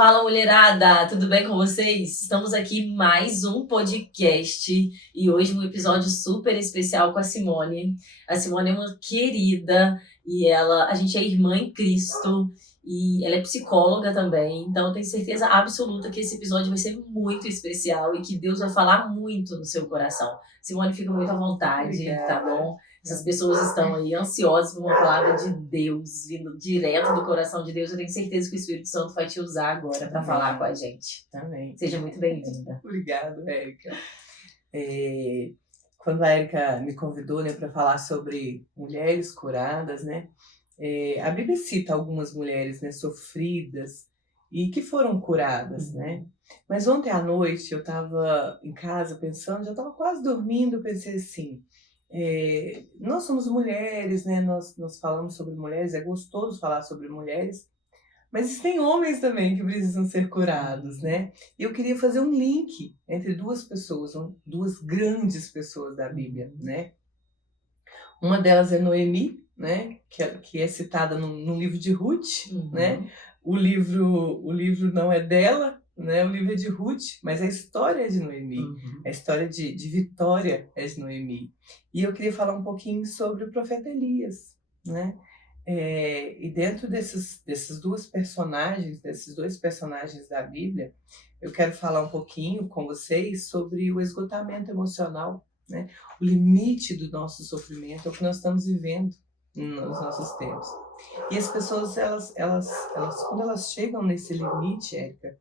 Fala, mulherada! Tudo bem com vocês? Estamos aqui em mais um podcast e hoje um episódio super especial com a Simone. A Simone é uma querida e a gente é irmã em Cristo e ela é psicóloga também, então eu tenho certeza absoluta que esse episódio vai ser muito especial e que Deus vai falar muito no seu coração. Simone, fica muito à vontade, Obrigada. tá bom? Essas pessoas estão aí ansiosas por uma palavra de Deus, vindo direto do coração de Deus. Eu tenho certeza que o Espírito Santo vai te usar agora para falar com a gente. Também. Seja muito bem-vinda. Obrigado, Érica. Quando a Érica me convidou, né, para falar sobre mulheres curadas, né, a Bíblia cita algumas mulheres, né, sofridas e que foram curadas, né? Mas ontem à noite eu estava em casa pensando, já estava quase dormindo, pensei assim, nós somos mulheres, né? Nós falamos sobre mulheres, é gostoso falar sobre mulheres, mas tem homens também que precisam ser curados, né? E eu queria fazer um link entre duas pessoas, duas grandes pessoas da Bíblia, né? Uma delas é Noemi, né? Que é citada no livro de Ruth, né? O livro não é dela, né? O livro é de Ruth, mas a história é de Noemi. A história de Vitória é de Noemi. E eu queria falar um pouquinho sobre o profeta Elias, né? E dentro desses dois personagens da Bíblia, eu quero falar um pouquinho com vocês sobre o esgotamento emocional, né? O limite do nosso sofrimento, é o que nós estamos vivendo nos nossos tempos. E as pessoas, elas quando elas chegam nesse limite, Érica,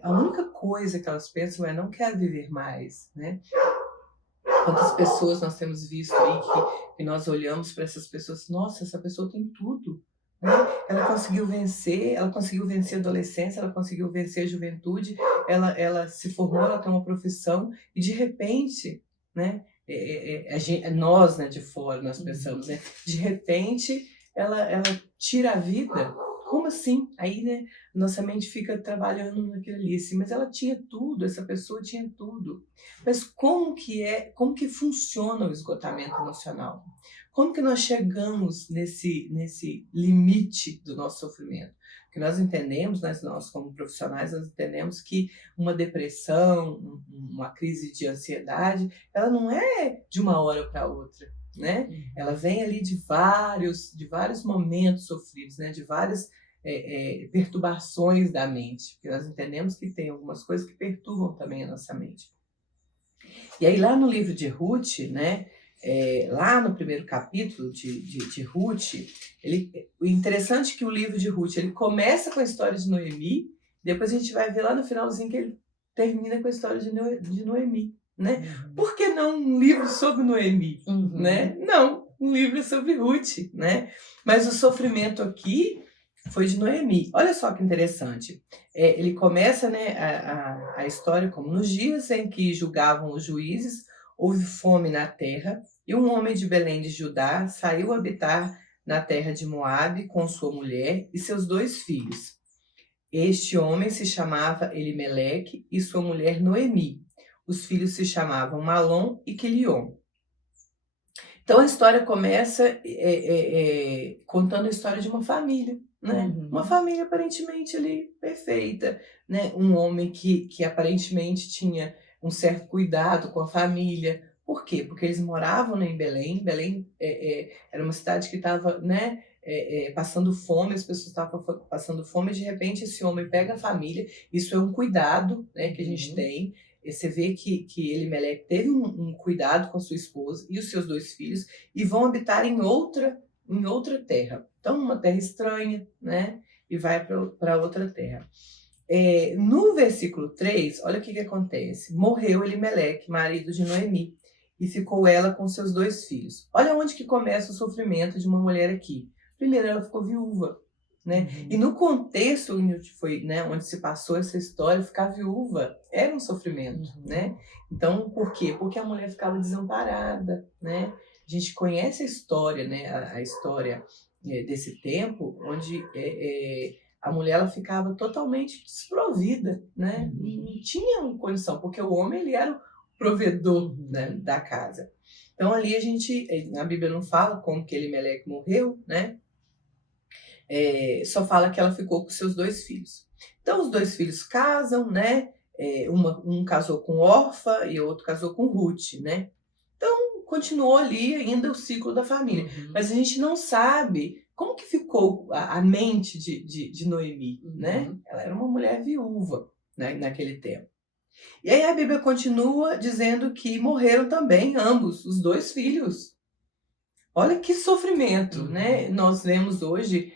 a única coisa que elas pensam é: não quero viver mais, né? Quantas pessoas nós temos visto aí que nós olhamos para essas pessoas, nossa, essa pessoa tem tudo, né? Ela conseguiu vencer a adolescência, ela conseguiu vencer a juventude, ela se formou, ela tem uma profissão e de repente, né? Nós, né, de fora, nós pensamos, né? De repente, ela tira a vida. Como assim? Aí, né, nossa mente fica trabalhando naquilo ali, assim, mas ela tinha tudo, essa pessoa tinha tudo. Mas como que funciona o esgotamento emocional? Como que nós chegamos nesse limite do nosso sofrimento? Porque nós entendemos, nós como profissionais, nós entendemos que uma depressão, uma crise de ansiedade, ela não é de uma hora para outra, né? Ela vem ali de vários momentos sofridos, né? De várias perturbações da mente, porque nós entendemos que tem algumas coisas que perturbam também a nossa mente. E aí lá no livro de Ruth, né, lá no primeiro capítulo de Ruth, o interessante é que o livro de Ruth ele começa com a história de Noemi, depois a gente vai ver lá no finalzinho que ele termina com a história de Noemi, né? Por que não um livro sobre Noemi, né? Não, um livro sobre Ruth, né? Mas o sofrimento aqui foi de Noemi. Olha só que interessante. Ele começa, né, a história como: nos dias em que julgavam os juízes, houve fome na terra, e um homem de Belém de Judá saiu habitar na terra de Moabe com sua mulher e seus 2 filhos. Este homem se chamava Elimeleque e sua mulher Noemi. Os filhos se chamavam Malom e Quilion. Então a história começa contando a história de uma família, né? Uma família aparentemente ali perfeita, né? Um homem que aparentemente tinha um certo cuidado com a família. Por quê? Porque eles moravam em Belém. Belém era uma cidade que estava, né, passando fome, as pessoas estavam passando fome, e de repente esse homem pega a família. Isso é um cuidado, né, que a gente tem. Você vê que Elimeleque teve um cuidado com a sua esposa e os seus 2 filhos e vão habitar em outra terra. Então, uma terra estranha, né? E vai para outra terra. No versículo 3, olha o que acontece. Morreu Elimeleque, marido de Noemi, e ficou ela com seus 2 filhos. Olha onde que começa o sofrimento de uma mulher aqui. Primeiro, ela ficou viúva, né? E no contexto onde se passou essa história, ficar viúva era um sofrimento, né? Então, por quê? Porque a mulher ficava desamparada, né? A gente conhece a história, né? A história desse tempo, onde a mulher ela ficava totalmente desprovida, né? Não tinha condição, porque o homem ele era o provedor, né, da casa. Então ali a Bíblia não fala como que Elimeleque morreu, né? Só fala que ela ficou com seus 2 filhos. Então os dois filhos casam, né? Um casou com Orfa e o outro casou com Ruth, né? Então continuou ali ainda o ciclo da família. Mas a gente não sabe como que ficou a mente de Noemi, né? Ela era uma mulher viúva, né, naquele tempo. E aí a Bíblia continua dizendo que morreram também ambos, os dois filhos. Olha que sofrimento, né? Nós vemos hoje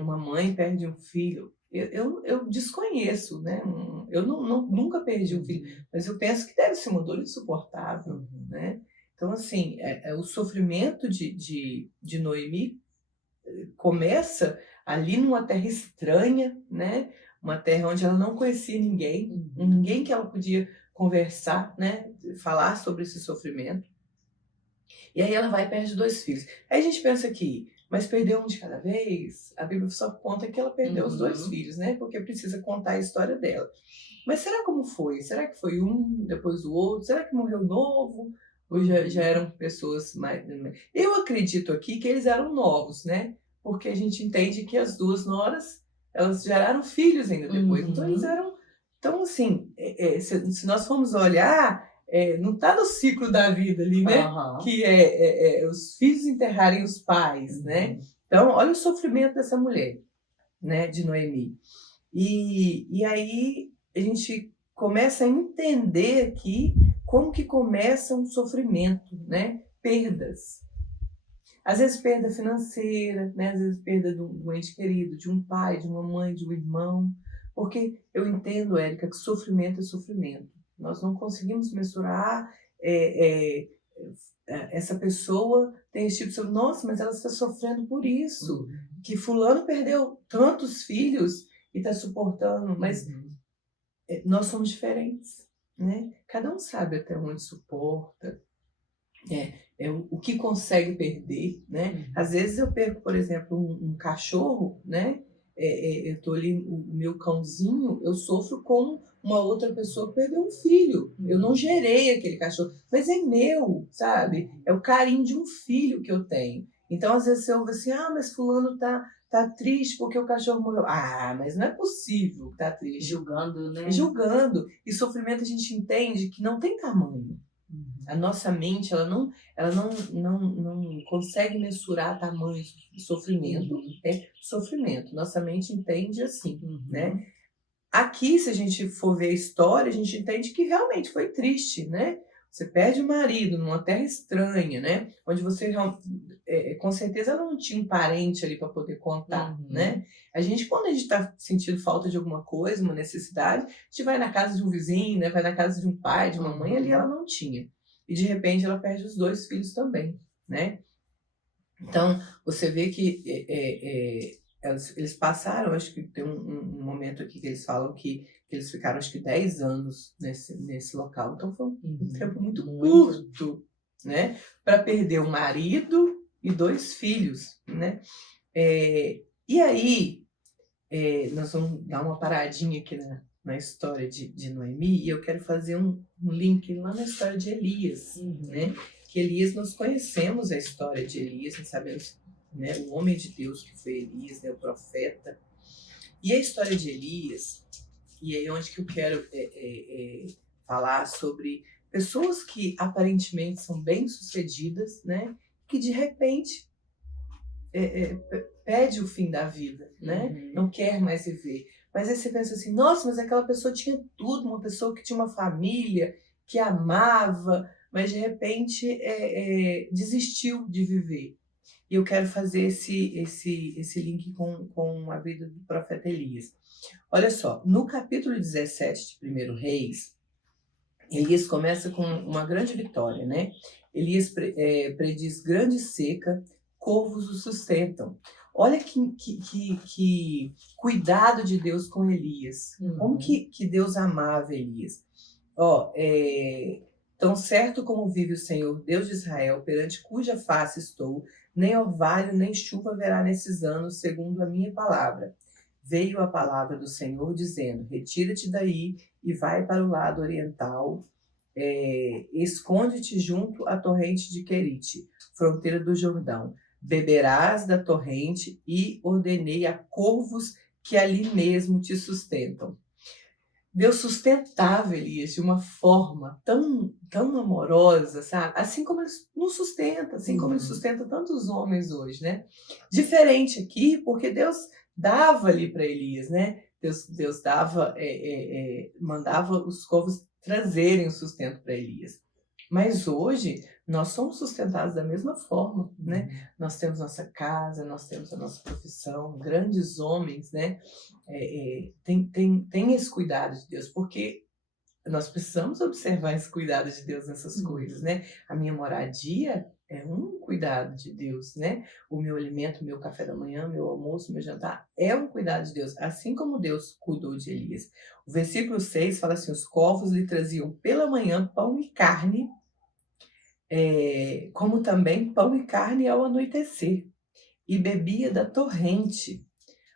uma mãe perde um filho. Eu desconheço, né? Eu nunca perdi um filho, mas eu penso que deve ser uma dor insuportável, né? Então, assim, o sofrimento de Noemi começa ali numa terra estranha, né? Uma terra onde ela não conhecia ninguém, ninguém que ela podia conversar, né? Falar sobre esse sofrimento. E aí ela vai e perde dois filhos. Aí a gente pensa aqui, mas perdeu um de cada vez? A Bíblia só conta que ela perdeu os dois filhos, né? Porque precisa contar a história dela. Mas será como foi? Será que foi um, depois o outro? Será que morreu novo? Ou já eram pessoas mais... Eu acredito aqui que eles eram novos, né? Porque a gente entende que as duas noras, elas geraram filhos ainda depois. Então eles eram... Então, assim, se nós formos olhar... não está no ciclo da vida ali, né? Que os filhos enterrarem os pais, né? Então, olha o sofrimento dessa mulher, né? De Noemi. E aí a gente começa a entender aqui como que começa um sofrimento, né? Perdas. Às vezes perda financeira, né? Às vezes perda do ente querido, de um pai, de uma mãe, de um irmão. Porque eu entendo, Érica, que sofrimento é sofrimento. Nós não conseguimos mensurar essa pessoa tem esse tipo de sofrimento. Nossa, mas ela está sofrendo por isso. Que fulano perdeu tantos filhos e está suportando. Mas nós somos diferentes, né? Cada um sabe até onde suporta. O que consegue perder, né? Às vezes eu perco, por exemplo, um cachorro, né? Eu tô ali, o meu cãozinho, eu sofro com uma outra pessoa que perdeu um filho. Eu não gerei aquele cachorro, mas é meu, sabe? É o carinho de um filho que eu tenho. Então, às vezes você ouve assim, mas fulano tá triste porque o cachorro morreu. Mas não é possível que tá triste. Julgando, né? Julgando. E sofrimento a gente entende que não tem tamanho. A nossa mente, ela não consegue mensurar tamanho de sofrimento. É sofrimento. Nossa mente entende assim, né? Aqui, se a gente for ver a história, a gente entende que realmente foi triste, né? Você perde o marido numa terra estranha, né? Onde você, com certeza, ela não tinha um parente ali para poder contar, né? Quando a gente está sentindo falta de alguma coisa, uma necessidade, a gente vai na casa de um vizinho, né? Vai na casa de um pai, de uma mãe, ali ela não tinha. E de repente ela perde os dois filhos também, né? Então, você vê que eles passaram, acho que tem um momento aqui que eles falam que eles ficaram, acho que 10 anos nesse local. Então, foi um tempo muito curto, né? Para perder um marido e dois filhos, né? E aí, nós vamos dar uma paradinha aqui na história de Noemi, e eu quero fazer um link lá na história de Elias, né? Que Elias, nós conhecemos a história de Elias, nós sabemos, né, o homem de Deus que foi Elias, né, o profeta. E a história de Elias, e aí onde que eu quero falar sobre pessoas que aparentemente são bem-sucedidas, né, que de repente pede o fim da vida, né? Não quer mais viver. Mas aí você pensa assim, nossa, mas aquela pessoa tinha tudo, uma pessoa que tinha uma família, que amava, mas de repente desistiu de viver. E eu quero fazer esse link com a vida do profeta Elias. Olha só, no capítulo 17 de 1 Reis, Elias começa com uma grande vitória, né? Elias prediz grande seca, corvos o sustentam. Olha que cuidado de Deus com Elias. Como que Deus amava Elias. Tão certo como vive o Senhor, Deus de Israel, perante cuja face estou, nem orvalho nem chuva haverá nesses anos, segundo a minha palavra. Veio a palavra do Senhor dizendo, retira-te daí e vai para o lado oriental, esconde-te junto à torrente de Querite, fronteira do Jordão. Beberás da torrente e ordenei a corvos que ali mesmo te sustentam. Deus sustentava Elias de uma forma tão amorosa, sabe? Assim como ele nos sustenta, assim como ele sustenta tantos homens hoje, né? Diferente aqui, porque Deus dava ali para Elias, né? Deus dava, mandava os corvos trazerem o sustento para Elias. Mas hoje nós somos sustentados da mesma forma, né? Nós temos nossa casa, nós temos a nossa profissão, grandes homens, né? Tem esse cuidado de Deus, porque nós precisamos observar esse cuidado de Deus nessas coisas, né? A minha moradia é um cuidado de Deus, né? O meu alimento, o meu café da manhã, meu almoço, meu jantar é um cuidado de Deus, assim como Deus cuidou de Elias. O versículo 6 fala assim: os corvos lhe traziam pela manhã pão e carne, como também pão e carne ao anoitecer, e bebia da torrente.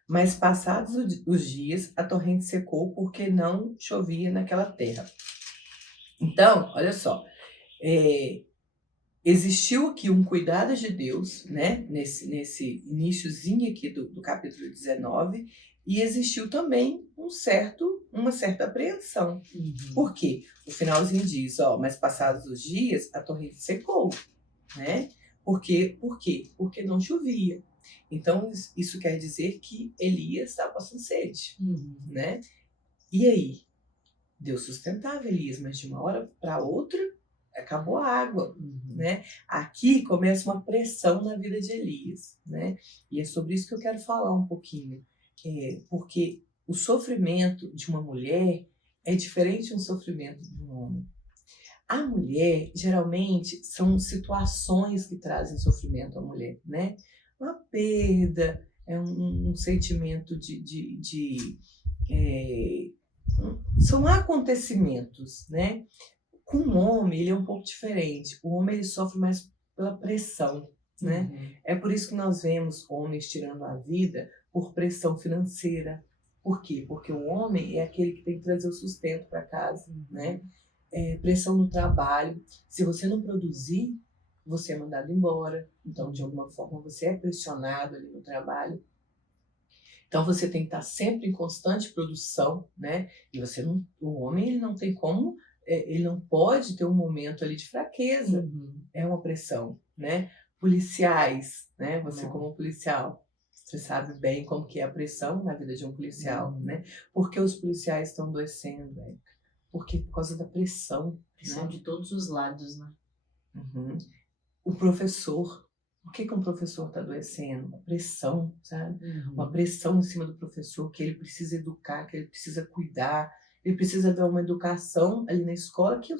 Mas passados os dias, a torrente secou porque não chovia naquela terra. Então, olha só, existiu aqui um cuidado de Deus, né, nesse iniciozinho aqui do capítulo 19, e existiu também uma certa apreensão. Por quê? O finalzinho diz, mas passados os dias, a torrente secou, né? Por quê? Porque não chovia. Então, isso quer dizer que Elias estava passando sede, né? E aí? Deus sustentava Elias, mas de uma hora para outra, acabou a água, né? Aqui começa uma pressão na vida de Elias, né? E é sobre isso que eu quero falar um pouquinho. Porque o sofrimento de uma mulher é diferente do sofrimento de um homem. A mulher, geralmente, são situações que trazem sofrimento à mulher, né? Uma perda, um sentimento são acontecimentos, né? Com o homem, ele é um pouco diferente. O homem, ele sofre mais pela pressão, né? É por isso que nós vemos homens tirando a vida por pressão financeira. Por quê? Porque o homem é aquele que tem que trazer o sustento para casa, né? Pressão no trabalho. Se você não produzir, você é mandado embora. Então, de alguma forma, você é pressionado ali no trabalho. Então, você tem que estar sempre em constante produção, né? E o homem, ele não tem como, ele não pode ter um momento ali de fraqueza. É uma pressão, né? Policiais, né? Você como policial, você sabe bem como que é a pressão na vida de um policial, né? Por que os policiais estão adoecendo, Érica? Porque por causa da pressão. Pressão, né? de todos os lados, né? O professor, por que um professor está adoecendo? Uma pressão, sabe? Uma pressão em cima do professor, que ele precisa educar, que ele precisa cuidar, ele precisa dar uma educação ali na escola, que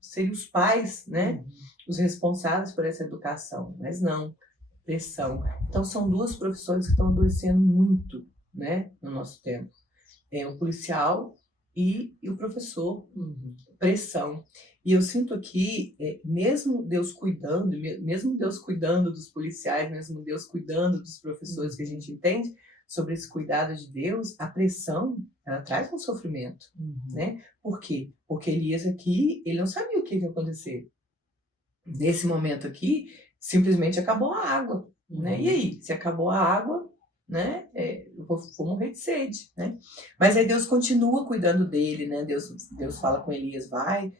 seriam os pais, né? Os responsáveis por essa educação, mas não, pressão. Então são duas profissões que estão adoecendo muito, né, no nosso tempo. O policial e o professor, pressão. E eu sinto aqui, mesmo Deus cuidando dos policiais, mesmo Deus cuidando dos professores, que a gente entende sobre esse cuidado de Deus, a pressão, ela traz um sofrimento, né? Por quê? Porque Elias aqui, ele não sabia o que ia acontecer. Nesse momento aqui, simplesmente acabou a água, né? E aí, se acabou a água, né? Eu vou morrer de sede, né? Mas aí Deus continua cuidando dele, né? Deus fala com Elias, vai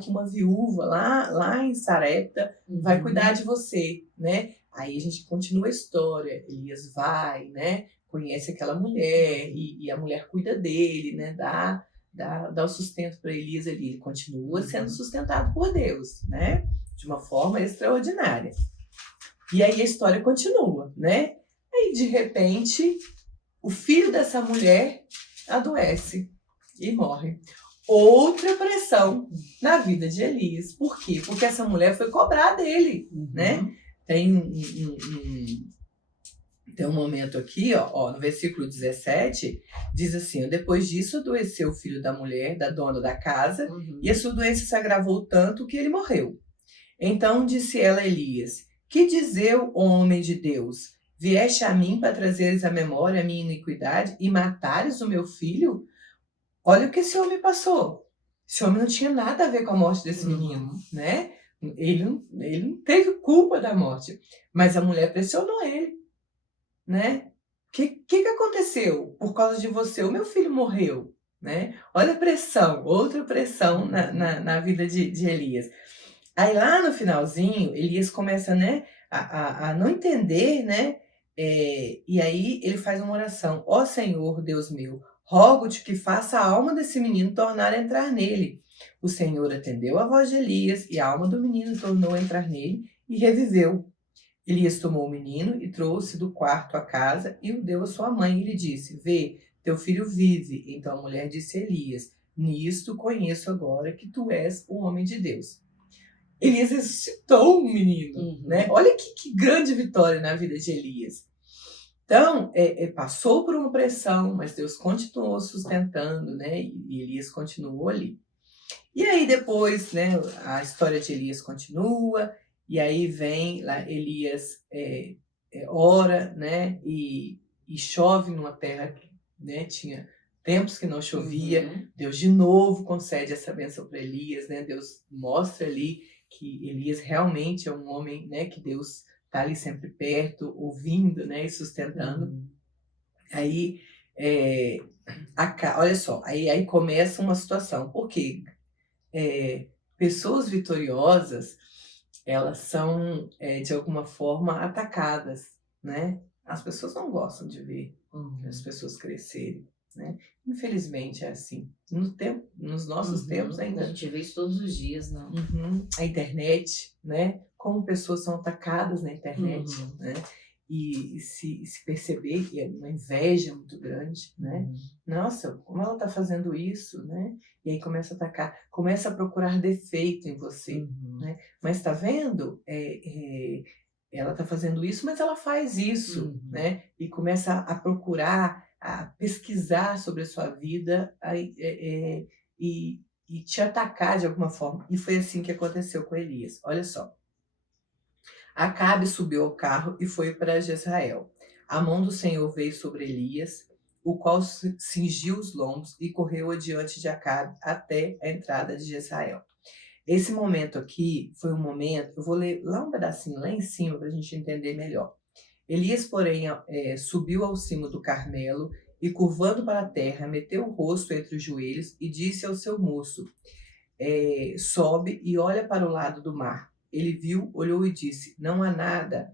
que uma viúva lá em Sarepta vai cuidar de você, né? Aí a gente continua a história, Elias vai, né? Conhece aquela mulher e a mulher cuida dele, né? Dá o sustento para Elias ali, ele continua sendo sustentado por Deus, né? De uma forma extraordinária. E aí a história continua, né? Aí, de repente, o filho dessa mulher adoece e morre. Outra pressão na vida de Elias. Por quê? Porque essa mulher foi cobrar dele, né? Tem um momento aqui, no versículo 17, diz assim: depois disso adoeceu o filho da mulher, da dona da casa, e a sua doença se agravou tanto que ele morreu. Então disse ela a Elias: que dizer, homem de Deus? Vieste a mim para trazeres à memória a minha iniquidade e matares o meu filho? Olha o que esse homem passou. Esse homem não tinha nada a ver com a morte desse menino, né? Ele não teve culpa da morte, mas a mulher pressionou ele, né? que aconteceu por causa de você? O meu filho morreu, né? Olha a pressão, outra pressão na vida de Elias. Aí lá no finalzinho, Elias começa, né, a não entender, né? E aí ele faz uma oração: ó Senhor, Deus meu, rogo-te que faça a alma desse menino tornar a entrar nele. O Senhor atendeu a voz de Elias e a alma do menino tornou a entrar nele e reviveu. Elias tomou o menino e trouxe do quarto à casa e o deu à sua mãe e lhe disse: vê, teu filho vive. Então a mulher disse a Elias: nisto conheço agora que tu és o homem de Deus. Elias ressuscitou o menino, né? Olha que grande vitória na vida de Elias. Então, passou por uma pressão, mas Deus continuou sustentando, né? E Elias continuou ali. E aí depois, né, a história de Elias continua, e aí vem lá Elias ora, né, e chove numa terra que, né, tinha tempos que não chovia. Deus de novo concede essa bênção para Elias, né? Deus mostra ali que Elias realmente é um homem, né, que Deus está ali sempre perto, ouvindo, né, e sustentando. Aí, olha só, aí começa uma situação, porque pessoas vitoriosas, elas são, de alguma forma, atacadas, né? As pessoas não gostam de ver as pessoas crescerem, né? Infelizmente é assim. Nos nossos tempos ainda. A gente vê isso todos os dias, né? A internet, né? Como pessoas são atacadas na internet, né? E se perceber que é uma inveja muito grande, né? Nossa, como ela está fazendo isso, né? E aí começa a atacar, começa a procurar defeito em você, né? Mas está vendo? Ela está fazendo isso, mas ela faz isso, né? E começa a procurar, a pesquisar sobre a sua vida e te atacar de alguma forma. E foi assim que aconteceu com Elias. Olha só. Acabe subiu ao carro e foi para Jezreel. A mão do Senhor veio sobre Elias, o qual cingiu os lombos e correu adiante de Acabe até a entrada de Jezreel. Esse momento aqui foi um momento, eu vou ler lá um pedacinho lá em cima para a gente entender melhor. Elias, porém, subiu ao cimo do Carmelo e, curvando para a terra, meteu o rosto entre os joelhos e disse ao seu moço: sobe e olha para o lado do mar. Ele viu, olhou e disse: não há nada,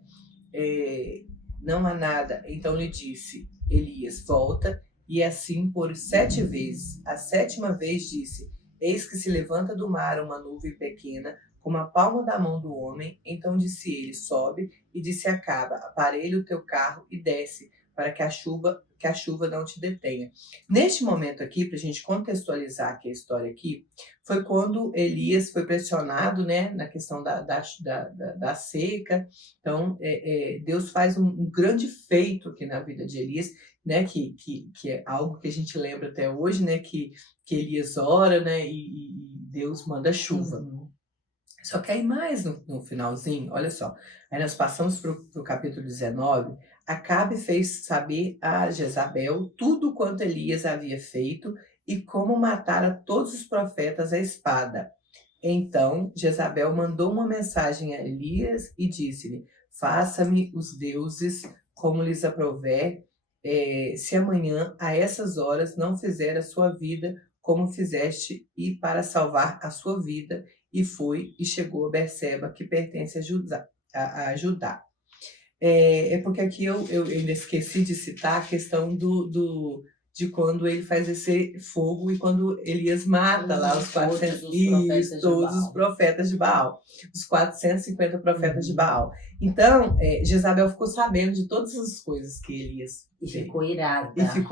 não há nada. Então lhe disse Elias: volta. E assim por 7 vezes. A 7ª vez disse: eis que se levanta do mar uma nuvem pequena, como a palma da mão do homem. Então disse ele: sobe. E disse Acabe: aparelha o teu carro e desce, para que a chuva não te detenha. Neste momento aqui, para a gente contextualizar aqui a história aqui, foi quando Elias foi pressionado, né, na questão da seca. Então, Deus faz um grande feito aqui na vida de Elias, né, que é algo que a gente lembra até hoje, né, que Elias ora, né, e Deus manda chuva. Só que aí mais no finalzinho, olha só, aí nós passamos para o capítulo 19, Acabe fez saber a Jezabel tudo quanto Elias havia feito e como matara todos os profetas à espada. Então Jezabel mandou uma mensagem a Elias e disse-lhe: faça-me os deuses como lhes aprouver, se amanhã a essas horas não fizer a sua vida como fizeste e para salvar a sua vida. E foi e chegou a Berseba, que pertence a Judá. Porque aqui eu ainda esqueci de citar a questão de quando ele faz esse fogo e quando Elias mata lá os 400, todos os profetas de Baal, os 450 profetas de Baal. Então, Jezabel ficou sabendo de todas as coisas que Elias fez. E ficou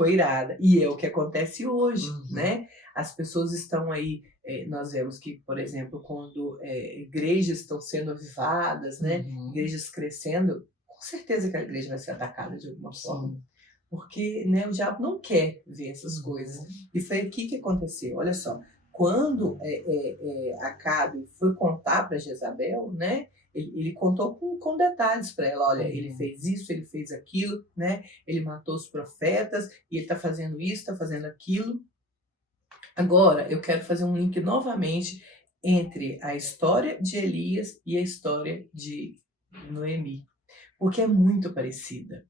irada. E é o que acontece hoje, né? As pessoas estão aí, nós vemos que, por exemplo, quando igrejas estão sendo avivadas, né? Igrejas crescendo, com certeza que a igreja vai ser atacada de alguma forma. Porque, né, o diabo não quer ver essas coisas. E foi aqui que aconteceu. Olha só, quando Acabe foi contar para Jezabel, né, ele contou com detalhes para ela. Olha, ele fez isso, ele fez aquilo, né, ele matou os profetas, e ele está fazendo isso, está fazendo aquilo. Agora, eu quero fazer um link novamente entre a história de Elias e a história de Noemi, porque é muito parecida.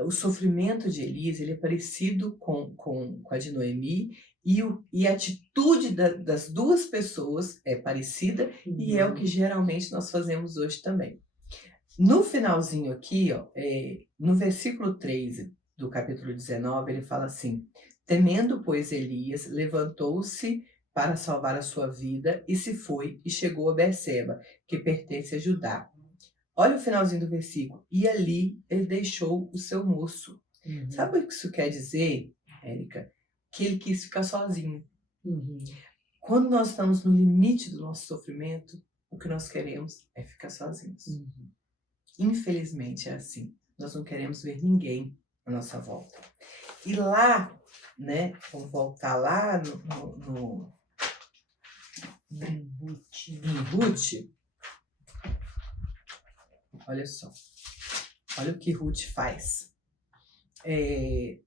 o sofrimento de Elias, ele é parecido com a de Noemi, e a atitude das duas pessoas é parecida, e é o que geralmente nós fazemos hoje também. No finalzinho aqui, ó, no versículo 3 do capítulo 19, ele fala assim: temendo, pois, Elias, levantou-se para salvar a sua vida, e se foi, e chegou a Berseba, que pertence a Judá. Olha o finalzinho do versículo. E ali ele deixou o seu moço. Sabe o que isso quer dizer, Érica? Que ele quis ficar sozinho. Quando nós estamos no limite do nosso sofrimento, o que nós queremos é ficar sozinhos. Infelizmente é assim. Nós não queremos ver ninguém à nossa volta. E lá, né, vamos voltar lá em Ruth, olha só. Olha o que Ruth faz.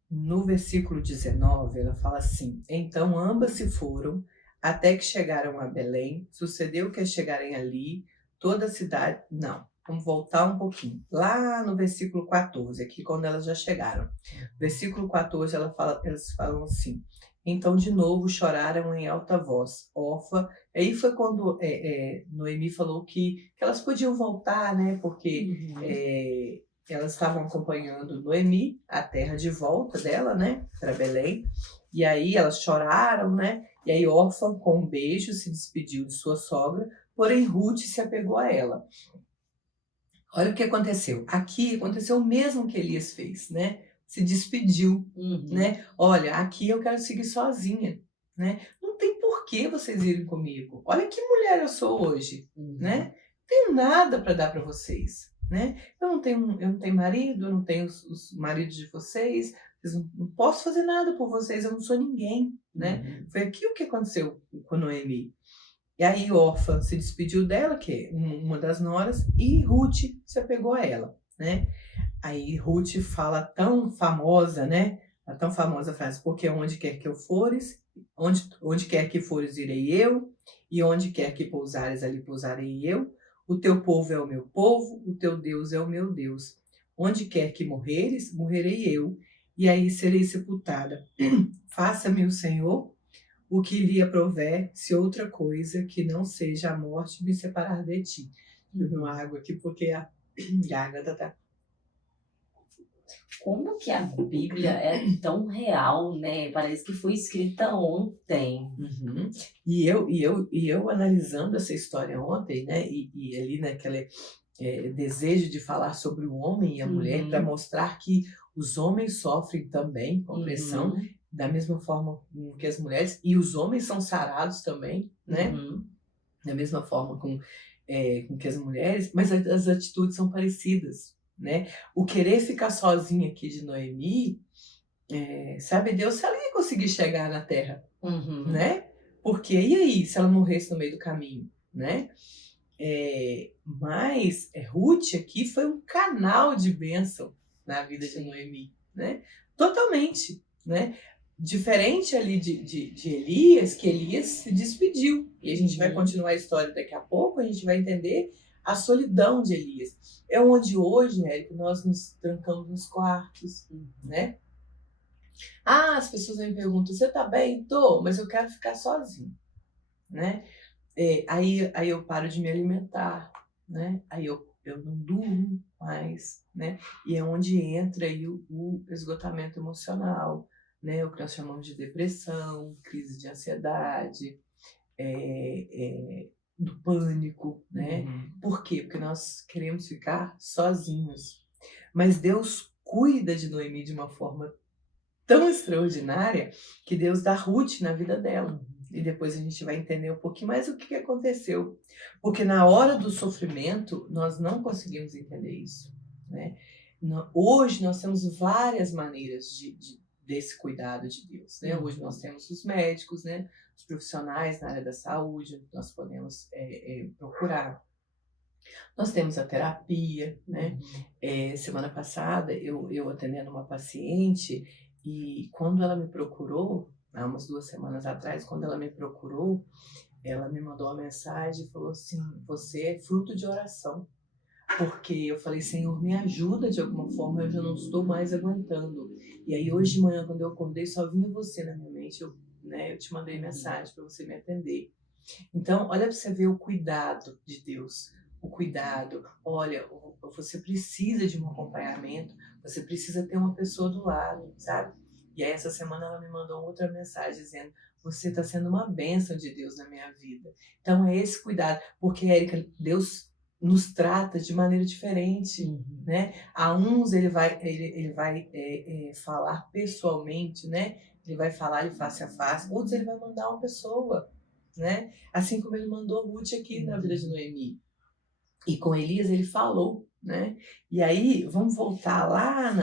No versículo 19, ela fala assim: então ambas se foram, até que chegaram a Belém. Sucedeu que, ao chegarem ali, toda a cidade... Não, vamos voltar um pouquinho. Lá no versículo 14, aqui quando elas já chegaram. Versículo 14, elas falam assim: então de novo choraram em alta voz. Orfa, aí foi quando Noemi falou que elas podiam voltar, né? Porque elas estavam acompanhando Noemi, a terra de volta dela, né? Para Belém. E aí elas choraram, né? E aí Orfa, com um beijo, se despediu de sua sogra, porém Ruth se apegou a ela. Olha o que aconteceu. Aqui aconteceu o mesmo que Elias fez, né? Se despediu, né? Olha, aqui eu quero seguir sozinha, né? Não tem por que vocês irem comigo. Olha que mulher eu sou hoje, né? Não tenho nada para dar para vocês, né? Eu não tenho marido, eu não tenho os maridos de vocês, não posso fazer nada por vocês, eu não sou ninguém, né? Foi aqui o que aconteceu com Noemi. E aí Orfa se despediu dela, que é uma das noras, e Ruth se apegou a ela, né? Aí Ruth fala tão famosa, né? A tão famosa frase: porque onde quer que eu fores, onde quer que fores, irei eu, e onde quer que pousares, ali pousarei eu. O teu povo é o meu povo, o teu Deus é o meu Deus. Onde quer que morreres, morrerei eu, e aí serei sepultada. Faça-me o Senhor o que lhe aprover, se outra coisa que não seja a morte me separar de ti. Beber uma água aqui, porque a garganta tá... Como que a Bíblia é tão real, né? Parece que foi escrita ontem. E eu analisando essa história ontem, né? E ali naquele desejo de falar sobre o homem e a mulher, para mostrar que os homens sofrem também com opressão, da mesma forma que as mulheres, e os homens são sarados também, né? Da mesma forma com que as mulheres, mas as atitudes são parecidas, né? O querer ficar sozinha aqui de Noemi, sabe Deus se ela ia conseguir chegar na terra, né? Porque e aí, se ela morresse no meio do caminho, né? Mas Ruth aqui foi um canal de bênção na vida de Noemi, né? Totalmente, né? Diferente ali de Elias, que Elias se despediu. E a gente vai continuar a história daqui a pouco, a gente vai entender a solidão de Elias. É onde hoje, Érico, nós nos trancamos nos quartos, né? As pessoas me perguntam: você tá bem? Tô, mas eu quero ficar sozinho, né? Aí eu paro de me alimentar, né? Aí eu não durmo mais, né? E é onde entra aí o esgotamento emocional, né? O que nós chamamos de depressão, crise de ansiedade, do pânico, né? Por quê? Porque nós queremos ficar sozinhos. Mas Deus cuida de Noemi de uma forma tão extraordinária que Deus dá Ruth na vida dela. E depois a gente vai entender um pouquinho mais o que aconteceu. Porque na hora do sofrimento, nós não conseguimos entender isso, né? Hoje nós temos várias maneiras desse cuidado de Deus, né? Hoje nós temos os médicos, né? Os profissionais na área da saúde, nós podemos procurar. Nós temos a terapia, né? Semana passada, eu atendendo uma paciente, e quando ela me procurou, há umas 2 semanas atrás, quando ela me procurou, ela me mandou uma mensagem e falou assim: você é fruto de oração. porque eu falei, Senhor, me ajuda de alguma forma, eu já não estou mais aguentando. E aí hoje de manhã, quando eu acordei, só vinha você na minha mente, eu te mandei mensagem para você me atender. Então, olha para você ver o cuidado de Deus. O cuidado. Olha, você precisa de um acompanhamento, você precisa ter uma pessoa do lado, sabe? E aí essa semana ela me mandou outra mensagem dizendo, você está sendo uma bênção de Deus na minha vida. Então é esse cuidado, porque, Érica, Deus nos trata de maneira diferente, né? A uns ele vai falar pessoalmente, né? Ele vai falar de face a face, outros ele vai mandar uma pessoa, né? Assim como ele mandou Ruth aqui na vida de Noemi. E com Elias ele falou, né? E aí, vamos voltar lá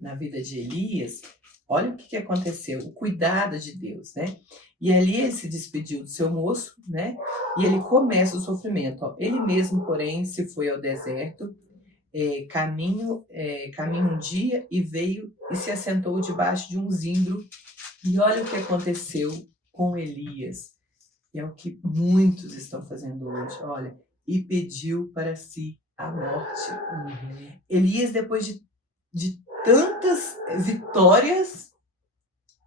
na vida de Elias. Olha o que aconteceu, o cuidado de Deus, né? E ali ele se despediu do seu moço, né? E ele começa o sofrimento. Ó. Ele mesmo, porém, se foi ao deserto, caminho um dia e veio e se assentou debaixo de um zimbro. E olha o que aconteceu com Elias. E é o que muitos estão fazendo hoje. Olha, e pediu para si a morte. Elias, depois de tantas vitórias,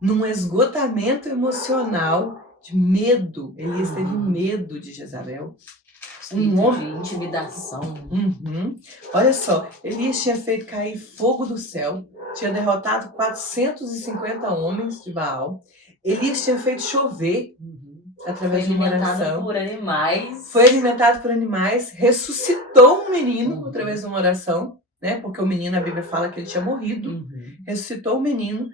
num esgotamento emocional, de medo, Elias teve medo de Jezabel. De intimidação. Olha só, Elias tinha feito cair fogo do céu, tinha derrotado 450 homens de Baal. Elias tinha feito chover através de uma oração. Foi alimentado por animais, ressuscitou um menino através de uma oração, né? Porque o menino, a Bíblia fala que ele tinha morrido. Ressuscitou o menino.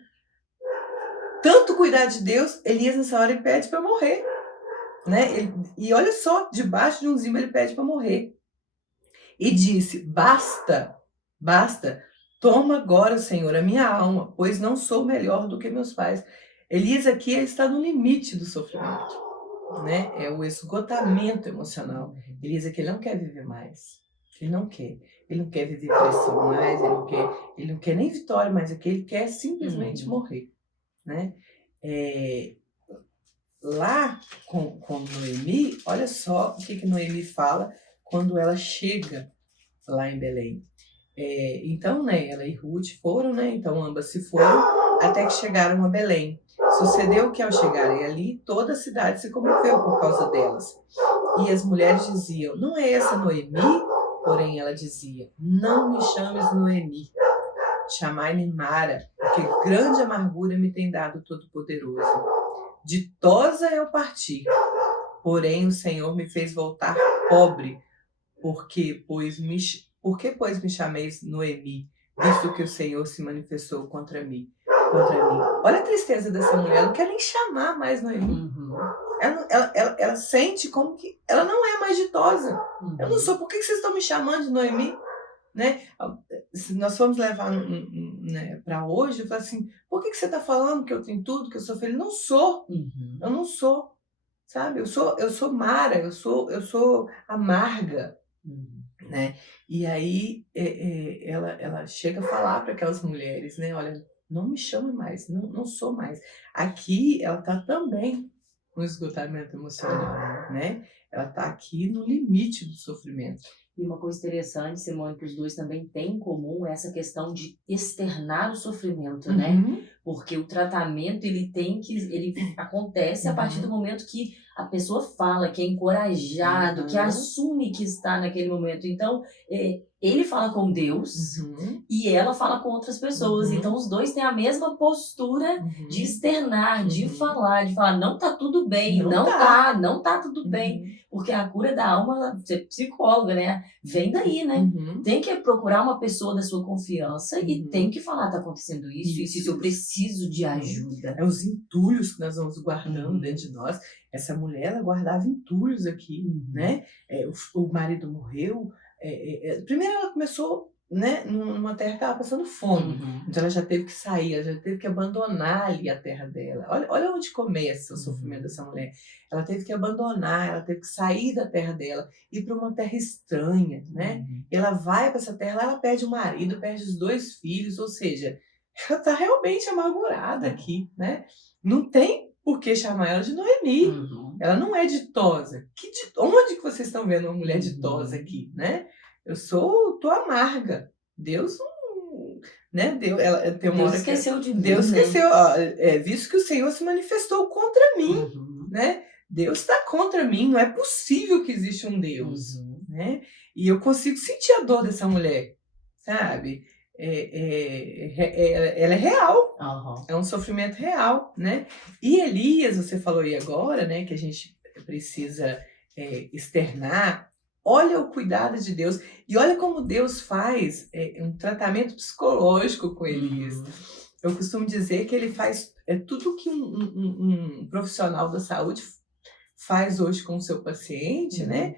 Tanto cuidar de Deus, Elias nessa hora ele pede para morrer, né? E olha só, debaixo de um zimbro ele pede para morrer. E disse, basta, toma agora, Senhor, a minha alma, pois não sou melhor do que meus pais. Elias aqui está no limite do sofrimento, né? É o esgotamento emocional. Elias aqui ele não quer viver mais. Ele não quer viver pressão mais, ele não quer nem vitória mais, aqui ele quer simplesmente morrer, né? Lá com Noemi, olha só o que Noemi fala quando ela chega lá em Belém. Então, né, ela e Ruth foram, né? Então ambas se foram até que chegaram a Belém. Sucedeu que ao chegarem ali, toda a cidade se comoveu por causa delas. E as mulheres diziam, não é essa Noemi? Porém ela dizia, não me chames Noemi, chamai-me Mara, porque grande amargura me tem dado o Todo-Poderoso. Ditosa eu parti, porém o Senhor me fez voltar pobre, porque pois me chameis Noemi, visto que o Senhor se manifestou contra mim. Olha a tristeza dessa mulher, ela não quer nem chamar mais Noemi. Ela sente como que ela não é mais ditosa. Eu não sou, por que vocês estão me chamando de Noemi? Né? Se nós formos levar né, para hoje, eu falo assim, por que você está falando que eu tenho tudo, que eu sou feliz? Não sou, eu não sou, sabe? Eu sou Mara, eu sou amarga, né? E aí ela chega a falar para aquelas mulheres, né? Olha, não me chame mais, não sou mais. Aqui ela está também no esgotamento emocional, né? Ela está aqui no limite do sofrimento. E uma coisa interessante, Simone, que os dois também têm em comum é essa questão de externar o sofrimento, né? Porque o tratamento, ele acontece a partir do momento que a pessoa fala, que é encorajado, que assume que está naquele momento. Então, ele fala com Deus e ela fala com outras pessoas. Então, os dois têm a mesma postura de externar, de falar, não tá tudo bem, não tá tudo bem. Porque a cura da alma, você é psicóloga, né? Vem daí, né? Tem que procurar uma pessoa da sua confiança e tem que falar, tá acontecendo isso, eu preciso de ajuda. É os entulhos que nós vamos guardando dentro de nós. Essa mulher, ela guardava entulhos aqui, né? O marido morreu. Primeiro ela começou, né, numa terra que estava passando fome. Então ela já teve que sair, ela já teve que abandonar ali a terra dela. Olha onde começa o sofrimento dessa mulher. Ela teve que abandonar, ela teve que sair da terra dela, ir para uma terra estranha, né? Ela vai para essa terra, lá ela perde o marido, perde os 2 filhos, ou seja, ela está realmente amargurada aqui, né? Não tem por que chamar ela de Noemi. Ela não é ditosa. Onde que vocês estão vendo uma mulher ditosa aqui, né? tô amarga. Deus não, né? Tem uma Deus hora esqueceu de mim, Deus né? esqueceu, visto que o Senhor se manifestou contra mim, Uhum. né? Deus está contra mim, não é possível que exista um Deus, né? E eu consigo sentir a dor dessa mulher, sabe? Ela é real, é um sofrimento real, né? E Elias, você falou aí agora, né, que a gente precisa externar. Olha o cuidado de Deus e olha como Deus faz um tratamento psicológico com Elias. Eu costumo dizer que ele faz tudo que um profissional da saúde faz hoje com o seu paciente, né?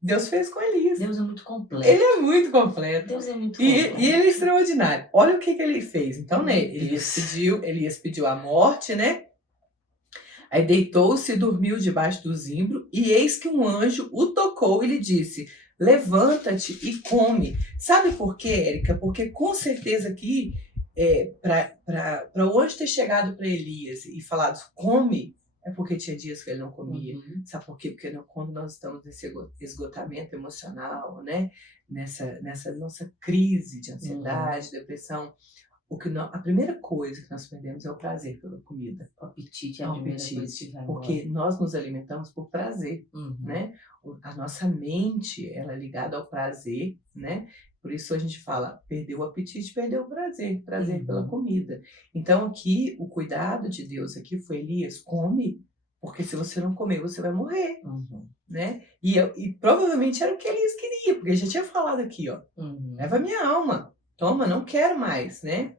Deus fez com Elias. Deus é muito completo. Ele é muito completo. Deus é muito completo. completo. E ele é extraordinário. Olha o que ele fez. Então, né? Elias pediu a morte, né? Aí deitou-se e dormiu debaixo do zimbro, e eis que um anjo o tocou e lhe disse: levanta-te e come. Sabe por quê, Érica? Porque com certeza aqui, para o anjo ter chegado para Elias e falado come, é porque tinha dias que ele não comia. Sabe por quê? Porque quando nós estamos nesse esgotamento emocional, né? Nessa nossa crise de ansiedade, depressão, a primeira coisa que nós perdemos é o prazer pela comida. O apetite é a primeira coisa que vai embora. Porque nós nos alimentamos por prazer, né? A nossa mente, ela é ligada ao prazer, né? Por isso a gente fala, perdeu o apetite, perdeu o prazer pela comida. Então aqui, o cuidado de Deus aqui foi, Elias, come, porque se você não comer, você vai morrer, né? E provavelmente era o que Elias queria, porque já tinha falado aqui, ó, leva minha alma, toma, não quero mais, né?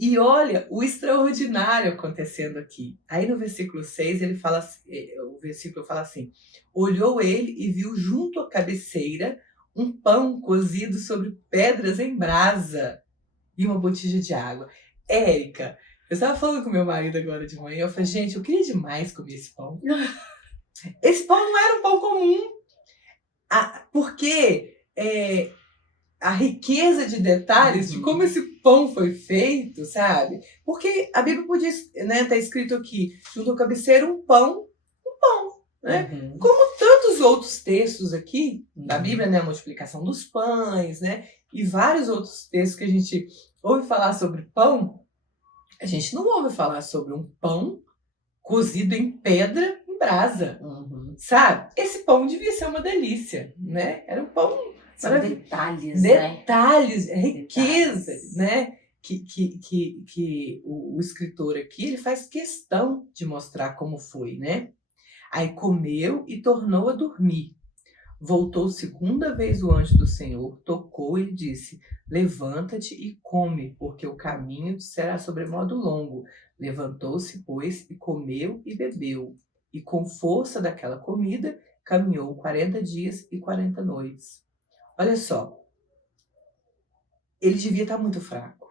E olha o extraordinário acontecendo aqui. Aí no versículo 6, o versículo fala assim: olhou ele e viu junto à cabeceira um pão cozido sobre pedras em brasa e uma botija de água. Érica, eu estava falando com meu marido agora de manhã, eu falei, gente, eu queria demais comer esse pão. Esse pão não era um pão comum, porque a riqueza de detalhes de como esse pão foi feito, sabe? Porque a Bíblia podia, né, tá escrito aqui, junto à cabeceira, um pão, né? Como tantos outros textos aqui da Bíblia, né, a multiplicação dos pães, né, e vários outros textos que a gente ouve falar sobre pão, a gente não ouve falar sobre um pão cozido em pedra em brasa, sabe? Esse pão devia ser uma delícia, né? Era um pão... São detalhes, riqueza, né? Que o escritor aqui, ele faz questão de mostrar como foi, né? Aí comeu e tornou a dormir. Voltou segunda vez o anjo do Senhor, tocou e lhe disse: levanta-te e come, porque o caminho te será sobremodo longo. Levantou-se, pois, e comeu e bebeu. E com força daquela comida, caminhou 40 dias e 40 noites. Olha só, ele devia estar muito fraco.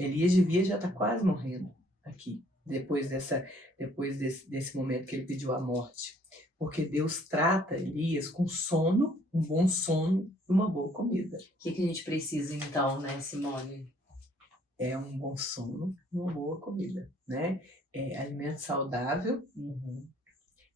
Elias devia já estar quase morrendo aqui, depois desse momento que ele pediu a morte. Porque Deus trata Elias com sono, um bom sono e uma boa comida. O que a gente precisa então, né, Simone? É um bom sono e uma boa comida, né? Alimento saudável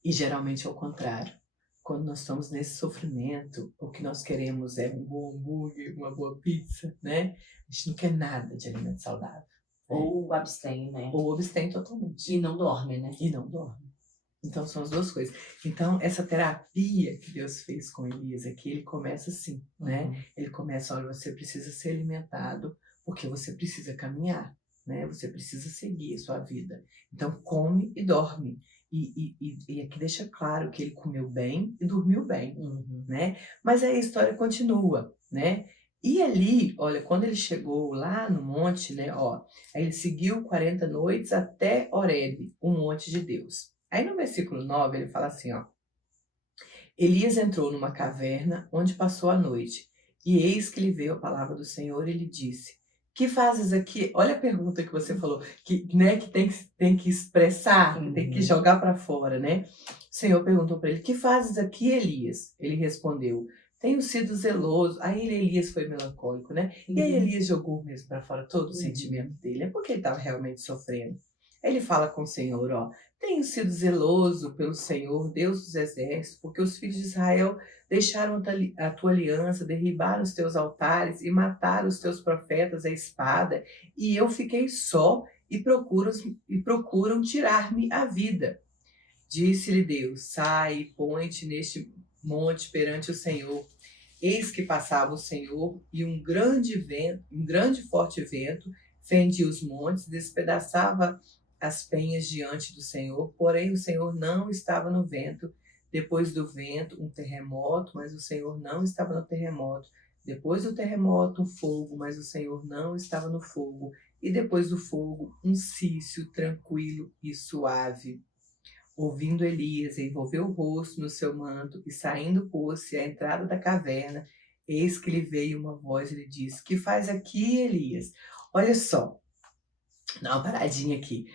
e geralmente é o contrário. Quando nós estamos nesse sofrimento, o que nós queremos é um bom hambúrguer, uma boa pizza, né? A gente não quer nada de alimento saudável. Ou abstém, né? Ou abstém totalmente. E não dorme, né? E não dorme. Então são as duas coisas. Então essa terapia que Deus fez com Elias aqui, ele começa assim, né? Ele começa, olha, você precisa ser alimentado porque você precisa caminhar, né? Você precisa seguir a sua vida. Então come e dorme. E aqui deixa claro que ele comeu bem e dormiu bem, né? Mas aí a história continua, né? E ali, olha, quando ele chegou lá no monte, né? Ó, aí ele seguiu 40 noites até Horebe, o monte de Deus. Aí no versículo 9 ele fala assim, ó: Elias entrou numa caverna onde passou a noite, e eis que lhe veio a palavra do Senhor e lhe disse: que fazes aqui? Olha a pergunta que você falou, que, né, que tem que expressar, que tem que jogar para fora, né? O Senhor perguntou para ele: que fazes aqui, Elias? Ele respondeu: tenho sido zeloso. Aí Elias foi melancólico, né? E aí Elias jogou mesmo para fora todo o sentimento dele, é porque ele estava realmente sofrendo. Ele fala com o Senhor, ó, tenho sido zeloso pelo Senhor, Deus dos exércitos, porque os filhos de Israel deixaram a tua aliança, derribaram os teus altares e mataram os teus profetas à espada, e eu fiquei só e procuram tirar-me a vida. Disse-lhe Deus, sai e põe-te neste monte perante o Senhor. Eis que passava o Senhor e um grande vento, um grande forte vento, fendia os montes, despedaçava as penhas diante do Senhor, porém o Senhor não estava no vento. Depois do vento, um terremoto, mas o Senhor não estava no terremoto. Depois do terremoto, um fogo, mas o Senhor não estava no fogo. E depois do fogo, um cício tranquilo e suave. Ouvindo Elias, envolveu o rosto no seu manto e saindo pôs-se à entrada da caverna. Eis que lhe veio uma voz e lhe disse, que faz aqui, Elias? Olha só, dá uma paradinha aqui.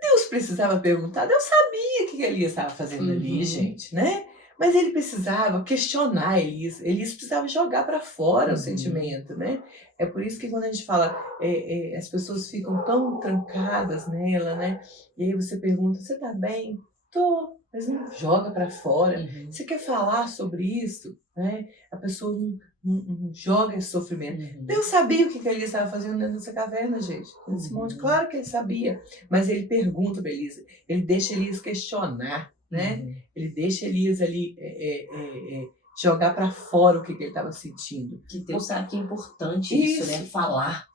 Deus precisava perguntar, Deus sabia o que Elias estava fazendo ali, gente, né? Mas ele precisava questionar Elias, Elias precisava jogar para fora o sentimento, né? É por isso que quando a gente fala, as pessoas ficam tão trancadas nela, né? E aí você pergunta, você tá bem? Tô, mas não joga para fora. Você quer falar sobre isso, né? A pessoa não joga esse sofrimento. Deus sabia o que Elias estava fazendo dentro dessa caverna, gente, nesse monte. Claro que ele sabia, mas ele pergunta para Elias, ele deixa Elias questionar, né? Ele deixa Elias ali jogar para fora o que ele estava sentindo. Que Deus sabe que é importante isso, né? Falar.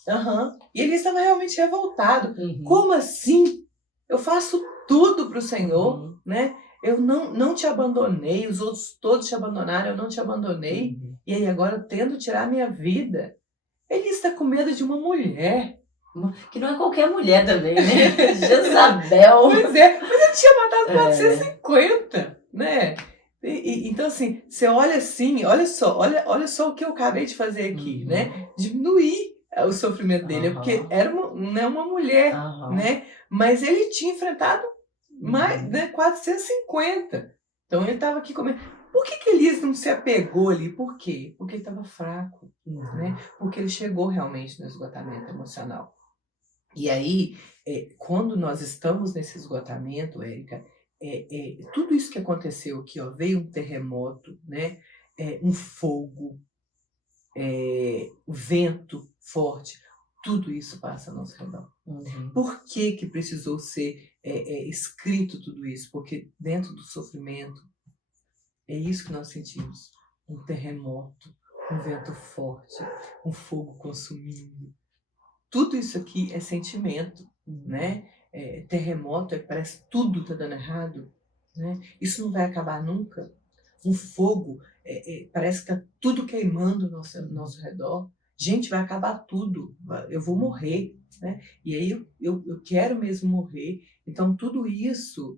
E ele estava realmente revoltado. Como assim? Eu faço tudo para o Senhor, né? Eu não te abandonei, os outros todos te abandonaram, eu não te abandonei. E aí agora eu tento tirar a minha vida. Ele está com medo de uma mulher. Que não é qualquer mulher também, né? Jezabel. Pois é, mas ele tinha matado 450, né? Então, assim, você olha assim, olha só o que eu acabei de fazer aqui, né? Diminuir o sofrimento dele, porque era uma mulher, né? Mas ele tinha enfrentado mais, né, 450. Então ele estava aqui comendo. Por que Elias não se apegou ali? Por quê? Porque ele estava fraco, né? Porque ele chegou realmente no esgotamento emocional. E aí, quando nós estamos nesse esgotamento, Érica, tudo isso que aconteceu aqui, ó, veio um terremoto, né? Um fogo, vento forte, tudo isso passa ao nosso redor. Por que precisou ser escrito tudo isso? Porque dentro do sofrimento, é isso que nós sentimos. Um terremoto, um vento forte, um fogo consumindo. Tudo isso aqui é sentimento, né? Terremoto, parece tudo tá dando errado, né? Isso não vai acabar nunca. Um fogo, parece que tá tudo queimando ao nosso redor. Gente, vai acabar tudo, eu vou morrer, né? E aí eu quero mesmo morrer. Então tudo isso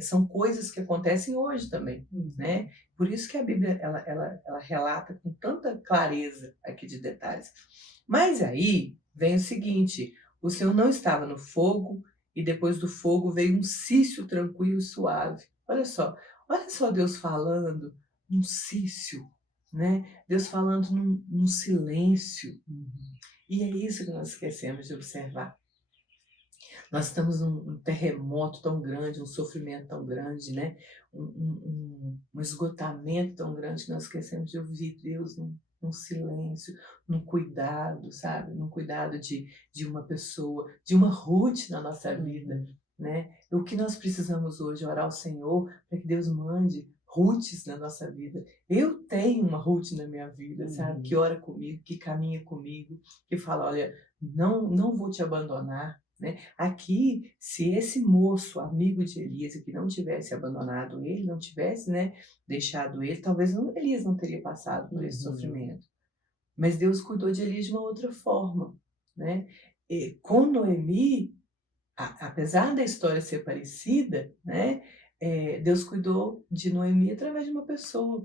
são coisas que acontecem hoje também, né? Por isso que a Bíblia ela relata com tanta clareza aqui de detalhes. Mas aí vem o seguinte, o Senhor não estava no fogo e depois do fogo veio um cício tranquilo e suave. Olha só Deus falando num cício, né? Deus falando num silêncio. E é isso que nós esquecemos de observar. Nós estamos num terremoto tão grande, um sofrimento tão grande, né? Um esgotamento tão grande que nós esquecemos de ouvir Deus num silêncio, num cuidado, sabe? Num cuidado de uma pessoa, de uma Ruth na nossa vida, né? O que nós precisamos hoje é orar ao Senhor para que Deus mande Ruths na nossa vida. Eu tenho uma Ruth na minha vida, sabe? Que ora comigo, que caminha comigo, que fala, olha, não vou te abandonar, né? Aqui, se esse moço, amigo de Elias, que não tivesse abandonado ele, não tivesse, né, deixado ele, talvez Elias não teria passado por esse sofrimento. Mas Deus cuidou de Elias de uma outra forma, né? E com Noemi, apesar da história ser parecida, né, Deus cuidou de Noemi através de uma pessoa.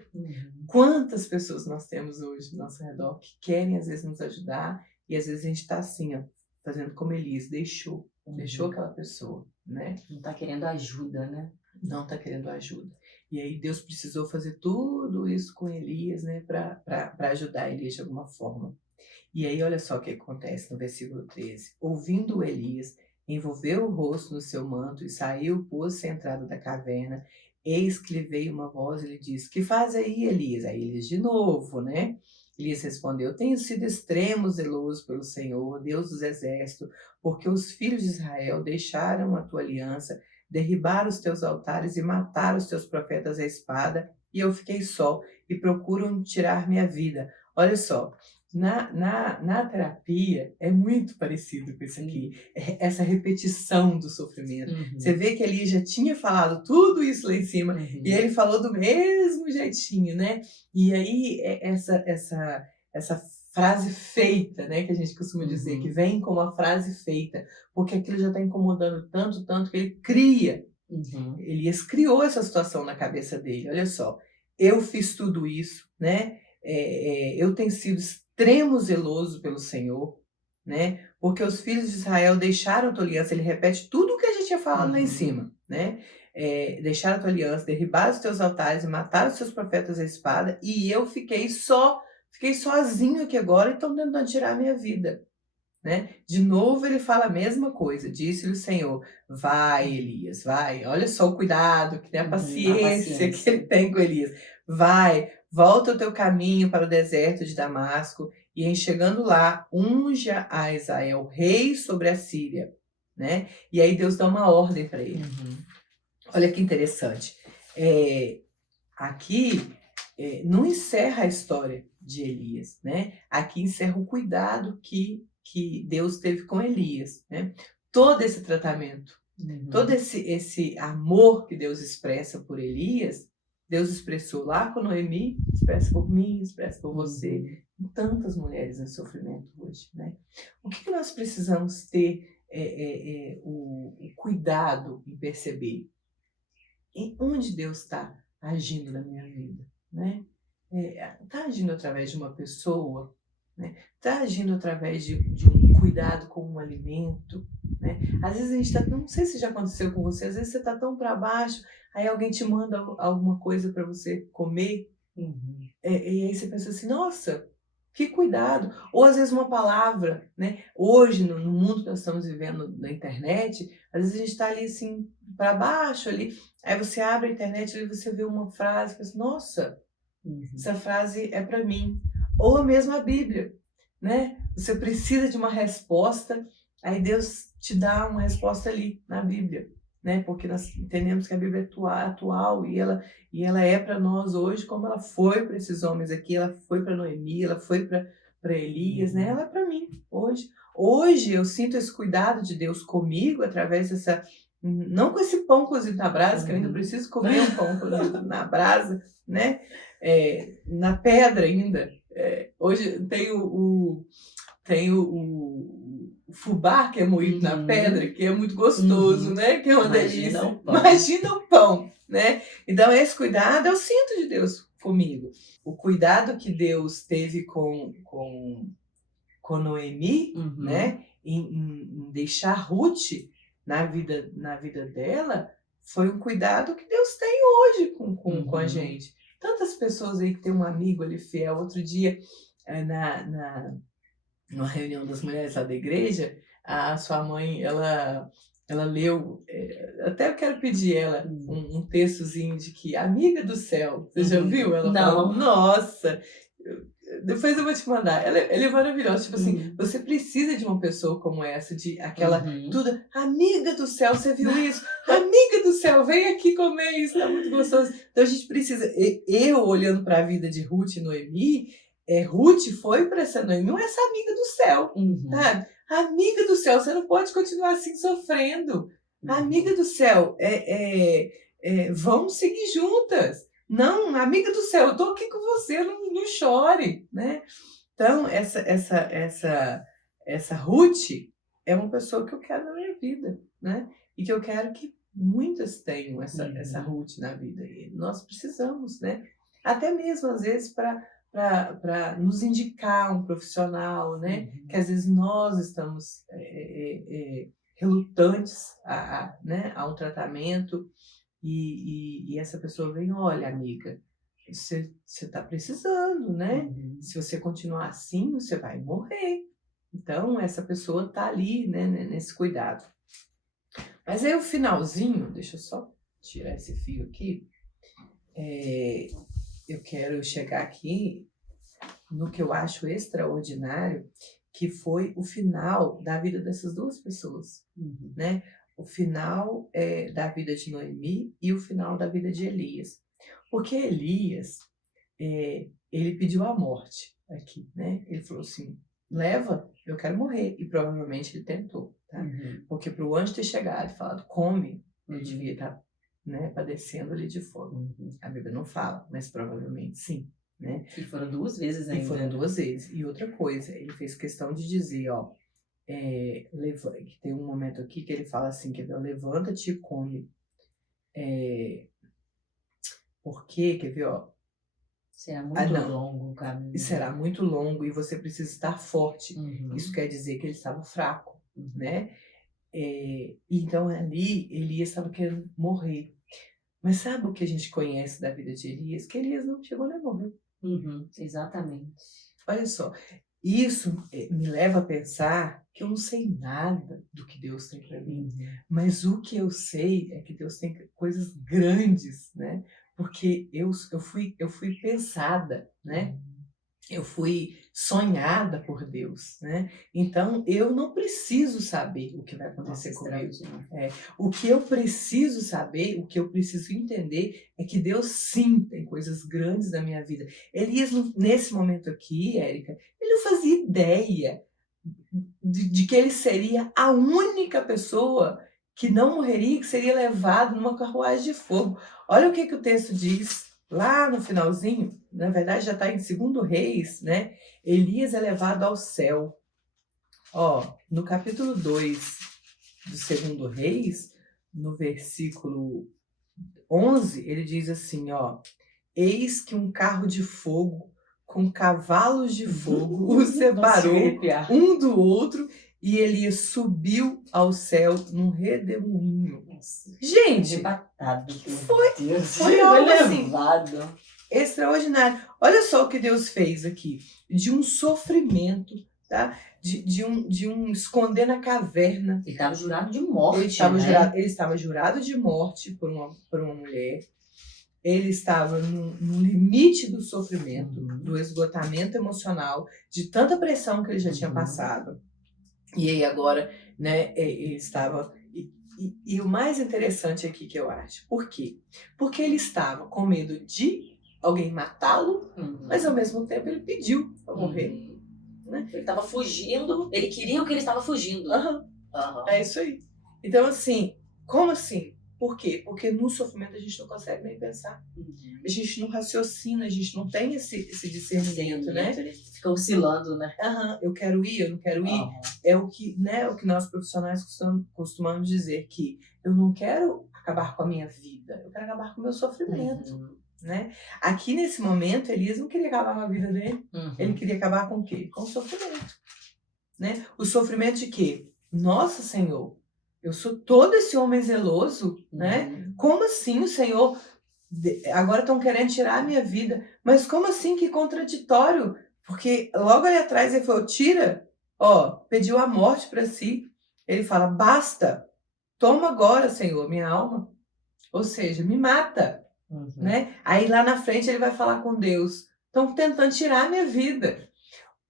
Quantas pessoas nós temos hoje ao nosso redor que querem às vezes nos ajudar e às vezes a gente está assim, ó, fazendo como Elias, deixou aquela pessoa, né? Não está querendo ajuda, né? Não está querendo ajuda. E aí Deus precisou fazer tudo isso com Elias, né, para ajudar Elias de alguma forma. E aí olha só o que acontece no versículo 13. Ouvindo Elias, envolveu o rosto no seu manto e saiu, pôs-se à entrada da caverna. Eis que lhe veio uma voz e lhe disse: Que faz aí, Elias? Aí Elias de novo, né? Elias respondeu: Tenho sido extremo zeloso pelo Senhor, Deus dos exércitos, porque os filhos de Israel deixaram a tua aliança, derribaram os teus altares e mataram os teus profetas à espada, e eu fiquei só, e procuram tirar minha vida. Olha só, na terapia é muito parecido com isso aqui, essa repetição do sofrimento. Você vê que ele já tinha falado tudo isso lá em cima, e ele falou do mesmo jeitinho, né? E aí essa frase feita, né, que a gente costuma dizer, que vem como a frase feita, porque aquilo já está incomodando tanto, tanto que ele cria. Elias criou essa situação na cabeça dele. Olha só, eu fiz tudo isso, né? Eu tenho sido extremo zeloso pelo Senhor, né? Porque os filhos de Israel deixaram a tua aliança. Ele repete tudo o que a gente tinha falado lá em cima, né? Deixaram a tua aliança, derribaram os teus altares e mataram os teus profetas à espada, e eu fiquei sozinho aqui agora e estão tentando tirar a minha vida. Né? De novo ele fala a mesma coisa, disse-lhe o Senhor: vai, Elias, vai. Olha só o cuidado, que tem a paciência que ele tem com Elias. Vai, volta o teu caminho para o deserto de Damasco, e em chegando lá, unja a Hazael rei sobre a Síria. Né? E aí Deus dá uma ordem para ele. Olha que interessante. Aqui não encerra a história de Elias, né? Aqui encerra o cuidado que Deus teve com Elias, né? Todo esse tratamento, todo esse amor que Deus expressa por Elias, Deus expressou lá com Noemi, expressa por mim, expressa por você, e tantas mulheres em sofrimento hoje, né? O que nós precisamos ter o cuidado em perceber? Em onde Deus está agindo na minha vida, né? Está agindo através de uma pessoa, né? Está agindo através de um cuidado com um alimento, né? Às vezes a gente está, não sei se já aconteceu com você, às vezes você está tão para baixo, aí alguém te manda alguma coisa para você comer, e aí você pensa assim, nossa, que cuidado. Ou às vezes uma palavra, né? Hoje, no mundo que nós estamos vivendo na internet, às vezes a gente está ali assim, para baixo ali, aí você abre a internet e você vê uma frase e pensa, nossa, essa frase é para mim. Ou mesmo a Bíblia, né? Você precisa de uma resposta, aí Deus te dá uma resposta ali na Bíblia, né? Porque nós entendemos que a Bíblia é atual e ela é para nós hoje como ela foi para esses homens aqui, ela foi para Noemi, ela foi para Elias, né? Ela é para mim hoje. Hoje eu sinto esse cuidado de Deus comigo através dessa, não com esse pão cozido na brasa, que eu ainda preciso comer um pão cozido na brasa, né? Na pedra ainda. Hoje tem o fubá que é moído na pedra, que é muito gostoso, né? Que é uma delícia. Imagina o pão, né? Então esse cuidado eu sinto de Deus comigo. O cuidado que Deus teve com Noemi, né? Em deixar Ruth na vida dela, foi um cuidado que Deus tem hoje com a gente. Tantas pessoas aí que tem um amigo ali fiel. Outro dia, numa reunião das mulheres lá da igreja, a sua mãe, ela leu, até eu quero pedir ela um textozinho de que, amiga do céu, você já viu? Ela falou, nossa, depois eu vou te mandar. Ela é maravilhosa. Tipo assim, você precisa de uma pessoa como essa, de aquela tudo. Amiga do céu, você viu isso? Amiga do céu, vem aqui comer isso, tá muito gostoso. Então a gente precisa. Eu, olhando para a vida de Ruth e Noemi, Ruth foi para essa Noemi, não é essa amiga do céu, sabe? Amiga do céu, você não pode continuar assim sofrendo. Amiga do céu, vamos seguir juntas. Não, amiga do céu, eu tô aqui com você, não chore, né? Então, essa Ruth é uma pessoa que eu quero na minha vida, né? E que eu quero que muitas tenham essa Ruth na vida. E nós precisamos, né? Até mesmo, às vezes, para nos indicar um profissional, né? Que às vezes nós estamos relutantes né? a um tratamento. E essa pessoa vem, olha, amiga, você está precisando, né? Se você continuar assim, você vai morrer. Então, essa pessoa está ali, né, nesse cuidado. Mas aí o finalzinho, deixa eu só tirar esse fio aqui. Eu quero chegar aqui no que eu acho extraordinário, que foi o final da vida dessas duas pessoas, né? O final da vida de Noemi e o final da vida de Elias. Porque Elias, ele pediu a morte aqui, né? Ele falou assim, leva, eu quero morrer. E provavelmente ele tentou, tá? Porque para o anjo ter chegado e falado, come, ele devia estar, né, padecendo ali de fome. A Bíblia não fala, mas provavelmente sim. Né? E foram 2 vezes ainda. E foram 2 vezes. E outra coisa, ele fez questão de dizer, ó, que tem um momento aqui que ele fala assim, quer ver, levanta-te e come. Porque, quer ver, ó. Será muito longo o caminho. E será muito longo e você precisa estar forte. Isso quer dizer que ele estava fraco, né? Então ali, Elias estava querendo morrer. Mas sabe o que a gente conhece da vida de Elias? Que Elias não chegou nem a morrer. Exatamente. Olha só, isso me leva a pensar que eu não sei nada do que Deus tem para mim, mas o que eu sei é que Deus tem coisas grandes, né? Porque eu fui pensada, né? Eu fui sonhada por Deus, né? Então eu não preciso saber o que vai acontecer comigo. O que eu preciso saber, o que eu preciso entender é que Deus sim tem coisas grandes na minha vida. Elias, nesse momento aqui, Érica, ele não fazia ideia de que ele seria a única pessoa que não morreria, que seria levado numa carruagem de fogo. Olha o que o texto diz. Lá no finalzinho, na verdade já está em 2 Reis, né? Elias é levado ao céu. Ó, no capítulo 2 do 2 Reis, no versículo 11, ele diz assim, ó. Eis que um carro de fogo com cavalos de fogo os separou um do outro e Elias subiu ao céu num redemoinho. Gente, foi algo assim, extraordinário. Olha só o que Deus fez aqui. De um sofrimento, tá? De um esconder na caverna. Ele estava jurado de morte. Ele estava jurado de morte por uma mulher. Ele estava no limite do sofrimento, do esgotamento emocional, de tanta pressão que ele já tinha passado. E aí agora, né, ele estava... E o mais interessante aqui que eu acho, por quê? Porque ele estava com medo de alguém matá-lo, mas ao mesmo tempo ele pediu para morrer. Né? Ele estava fugindo, ele queria o que ele estava fugindo. É isso aí. Então assim, como assim? Por quê? Porque no sofrimento a gente não consegue nem pensar. A gente não raciocina, a gente não tem esse discernimento, né? Ele fica oscilando, né? Eu quero ir, eu não quero ir. É o que, né, o que nós profissionais costumamos dizer, que eu não quero acabar com a minha vida, eu quero acabar com o meu sofrimento. Né? Aqui nesse momento, Elias não queria acabar com a vida dele. Ele queria acabar com o quê? Com o sofrimento. Né? O sofrimento de quê? Nossa, Senhor, eu sou todo esse homem zeloso, né? Como assim o Senhor... Agora estão querendo tirar a minha vida. Mas como assim? Que contraditório. Porque logo ali atrás ele falou, tira. Ó, pediu a morte para si. Ele fala, basta. Toma agora, Senhor, minha alma. Ou seja, me mata. Né? Aí lá na frente ele vai falar com Deus. Estão tentando tirar a minha vida.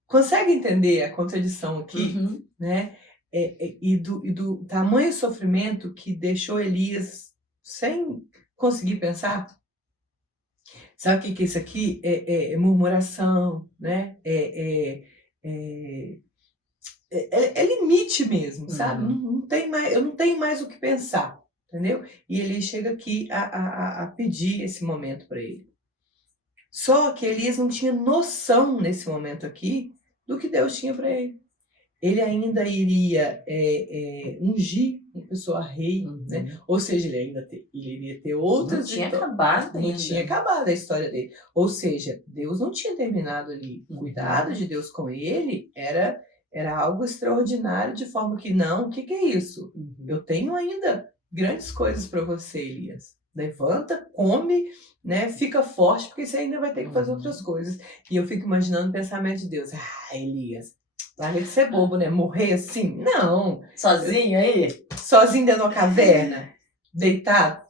Consegue entender a contradição aqui? Né? E do tamanho sofrimento que deixou Elias sem conseguir pensar? Sabe o que é isso aqui? É murmuração, né? É limite mesmo, sabe? Não tem mais, eu não tenho mais o que pensar, entendeu? E ele chega aqui a pedir esse momento para ele. Só que Elias não tinha noção nesse momento aqui do que Deus tinha para ele. Ele ainda iria ungir uma pessoa rei, né? Ou seja, ele iria ter outras... Não tinha acabado ainda. Não tinha acabado a história dele. Ou seja, Deus não tinha terminado ali. O cuidado de Deus com ele era algo extraordinário, de forma que, não, o que é isso? Eu tenho ainda grandes coisas para você, Elias. Levanta, come, né? Fica forte, porque você ainda vai ter que fazer outras coisas. E eu fico imaginando o pensamento de Deus. Elias... Larga de ser bobo, né? Morrer assim? Não. Sozinho aí? Sozinho dentro de uma caverna, deitado,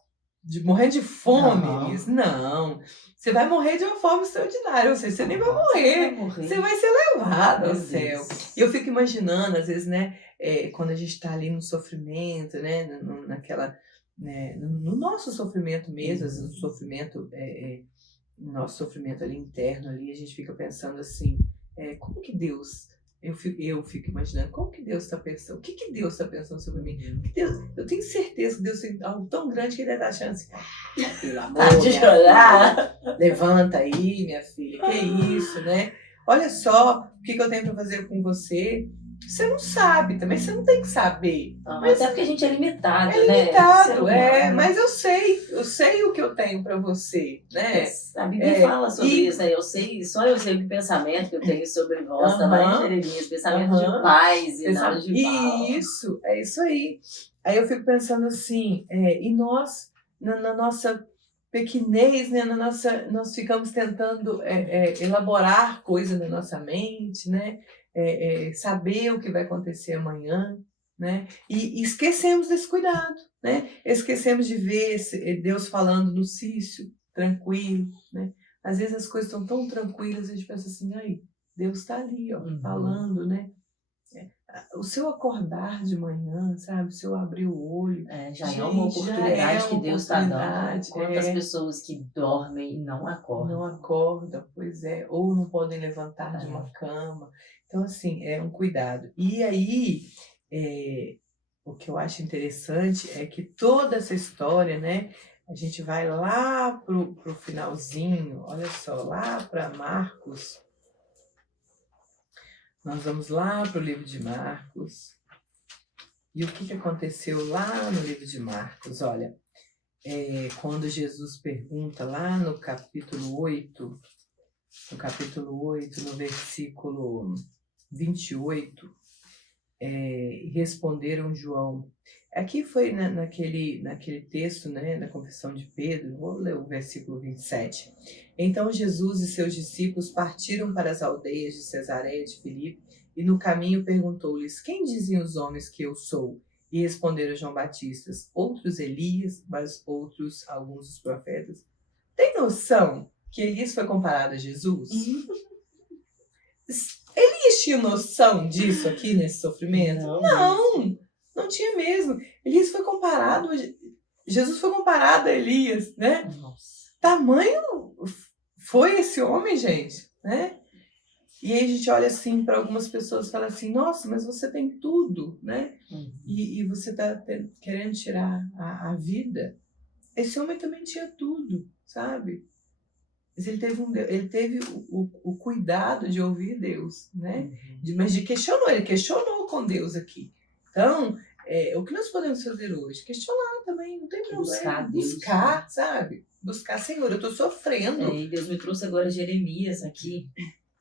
morrendo de fome, Não. Elias? Não. Você vai morrer de uma forma extraordinária, ou seja, você nem vai Você morrer. vai morrer. Você vai ser levado ao Meu céu. Deus. E eu fico imaginando, às vezes, né, quando a gente está ali no sofrimento, né, naquela, né, no nosso sofrimento mesmo, às vezes nosso sofrimento ali interno, ali, a gente fica pensando assim, como que Deus, eu fico imaginando, como que Deus está pensando, o que Deus está pensando sobre mim? Porque Deus, eu tenho certeza que Deus tem algo tão grande que ele vai estar achando assim, pelo amor, Tá de chorar. levanta aí, minha filha, que isso, né? Olha só o que eu tenho para fazer com você. Você não sabe, também você não tem que saber. Mas até porque a gente é limitado, né? Limitado, Ser humano. mas eu sei o que eu tenho para você, né? A Bíblia fala sobre isso, né? Só eu sei o pensamento que eu tenho sobre vós, da Jeremias, pensamento de paz e não de mal. Isso, é isso aí. Aí eu fico pensando assim, e nós, na nossa pequenez, né, nós ficamos tentando elaborar coisas na nossa mente, né? Saber o que vai acontecer amanhã, né? E esquecemos desse cuidado, né? Esquecemos de ver Deus falando no sício, tranquilo, né? Às vezes as coisas estão tão tranquilas, a gente pensa assim, aí, Deus está ali, ó, falando, né? O seu acordar de manhã, sabe? O seu abrir o olho. Já é uma oportunidade que Deus está dando. Quantas é. pessoas que dormem e não acordam. Não acordam, pois é. Ou não podem levantar de uma cama. Então, assim, é um cuidado. E aí, o que eu acho interessante é que toda essa história, né? A gente vai lá pro finalzinho, olha só, lá para Marcos. Nós vamos lá para o livro de Marcos. E o que aconteceu lá no livro de Marcos? Olha, quando Jesus pergunta lá no capítulo 8, no versículo 28, responderam João. Aqui foi naquele texto, né, na confissão de Pedro, vou ler o versículo 27. Então Jesus e seus discípulos partiram para as aldeias de Cesareia de Filipe e no caminho perguntou-lhes, quem diziam os homens que eu sou? E responderam João Batista, outros Elias, mas outros alguns dos profetas. Tem noção que Elias foi comparado a Jesus? Elias tinha noção disso aqui nesse sofrimento? Não tinha mesmo. Elias foi comparado, Jesus foi comparado a Elias, né? Nossa. Tamanho foi esse homem, gente, né? E aí a gente olha assim para algumas pessoas e fala assim, nossa, mas você tem tudo, né? E você está querendo tirar a vida. Esse homem também tinha tudo, sabe? Mas ele teve o cuidado de ouvir Deus, né? Mas ele questionou com Deus aqui. Então, o que nós podemos fazer hoje? Questionar também, não tem problema. Buscar, sabe? Buscar, Senhor, eu estou sofrendo. E Deus me trouxe agora Jeremias aqui,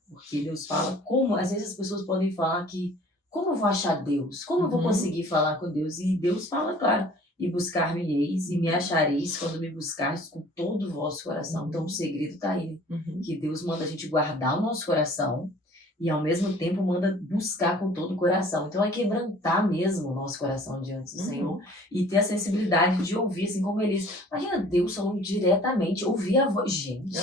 porque Deus fala, às vezes as pessoas podem falar que, como eu vou achar Deus? Como eu vou conseguir falar com Deus? E Deus fala, claro, e buscar-me-eis e me achareis quando me buscares com todo o vosso coração. Então o segredo está aí, que Deus manda a gente guardar o nosso coração e ao mesmo tempo manda buscar com todo o coração. Então é quebrantar mesmo o nosso coração diante do Senhor e ter a sensibilidade de ouvir, assim como eles. Imagina Deus falando diretamente, ouvir a voz. Gente.